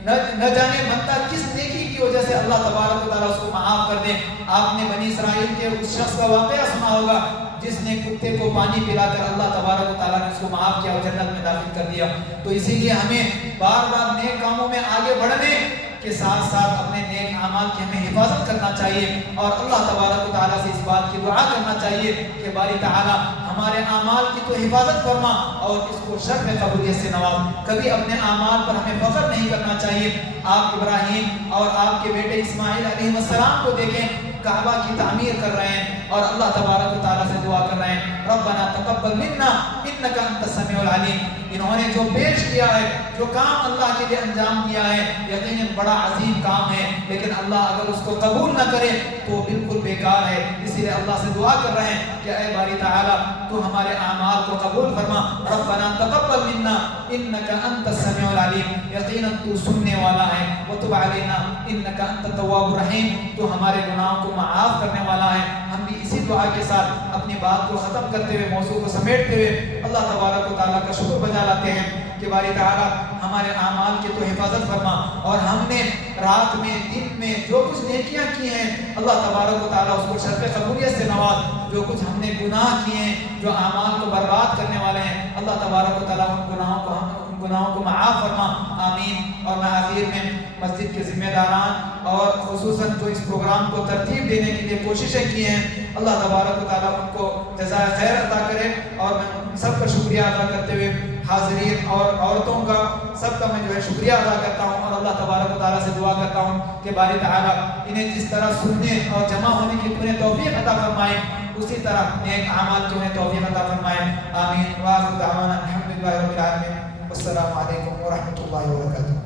نہ جانے بندہ کس نیکی کی وجہ سے اللہ تبارک و تعالیٰ اس کو معاف کر دے۔ آپ نے بنی اسرائیل کے اس شخص کا واقعہ سنا ہوگا جس نے کتے کو پانی پلا کر اللہ تبارک و تعالیٰ نے اس کو معاف کیا اور جنت میں داخل کر دیا۔ تو اسی لیے ہمیں بار بار نیک کاموں میں آگے بڑھنے کے ساتھ ساتھ اپنے نیک اعمال کی ہمیں حفاظت کرنا چاہیے اور اللہ تبارک و تعالیٰ سے اس بات کی دعا کرنا چاہیے کہ باری تعالیٰ ہمارے اعمال کی تو حفاظت فرما اور اس کو شرف قبولیت سے نواز۔ کبھی اپنے اعمال پر ہمیں فخر نہیں کرنا چاہیے۔ آپ ابراہیم اور آپ کے بیٹے اسماعیل علیہ السلام کو دیکھیں، کعبہ کی تعمیر کر رہے ہیں اور اللہ تبارک و تعالیٰ سے دعا کر رہے ہیں ربنا تقبل منا انک انت السمیع العلیم۔ انہوں نے جو پیش کیا ہے، جو کام اللہ کے لیے انجام دیا ہے، یقیناً بڑا عظیم کام ہے، لیکن اللہ اگر اس کو قبول نہ کرے تو بالکل بیکار ہے۔ اسی لیے اللہ سے دعا کر رہے ہیں کہ اے باری تعالیٰ تو ہمارے اعمال کو قبول فرما، ربنا تقبل منا انک انت السمیع العلیم، یقیناً تو سننے والا ہے، وتب علینا انک انت التواب الرحیم، تو ہمارے گناہوں کو معاف کرنے والا ہے۔ ہم بھی اسی دعا کے ساتھ اپنی بات کو ختم کرتے ہوئے، موضوع کو سمیٹتے ہوئے اللہ تبارک و تعالیٰ کا شکر بجا لاتے ہیں کہ باری تعالیٰ ہمارے اعمال کی تو حفاظت فرما، اور ہم نے رات میں دن میں جو کچھ نیکیاں کی ہیں اللہ تبارک و تعالیٰ اس کو شرف قبولیت سے نواز۔ جو کچھ ہم نے گناہ کیے ہیں، جو اعمال کو برباد کرنے والے ہیں، اللہ تبارک و تعالیٰ ان گناہوں کو معاف فرما، آمین۔ اور میں آخر میں مسجد کے ذمہ داران اور خصوصاً جو اس پروگرام کو ترتیب دینے کے لیے کوششیں کی ہیں، اللہ تبارک و تعالیٰ ان کو جزائے خیر عطا کرے، اور میں سب کا شکریہ ادا کرتے ہوئے حاضرین اور عورتوں کا سب کا میں جو ہے شکریہ ادا کرتا ہوں، اور اللہ تبارک و تعالیٰ سے دعا کرتا ہوں کہ باری تعالیٰ انہیں جس طرح سننے اور جمع ہونے کی انہیں توفیق عطا فرمائے، اسی طرح نیک اعمال کی انہیں توفیق عطا فرمائے، آمین۔ وآخر دعوانا الحمدللہ رب العالمین، والسلام علیکم ورحمۃ اللہ وبرکاتہ۔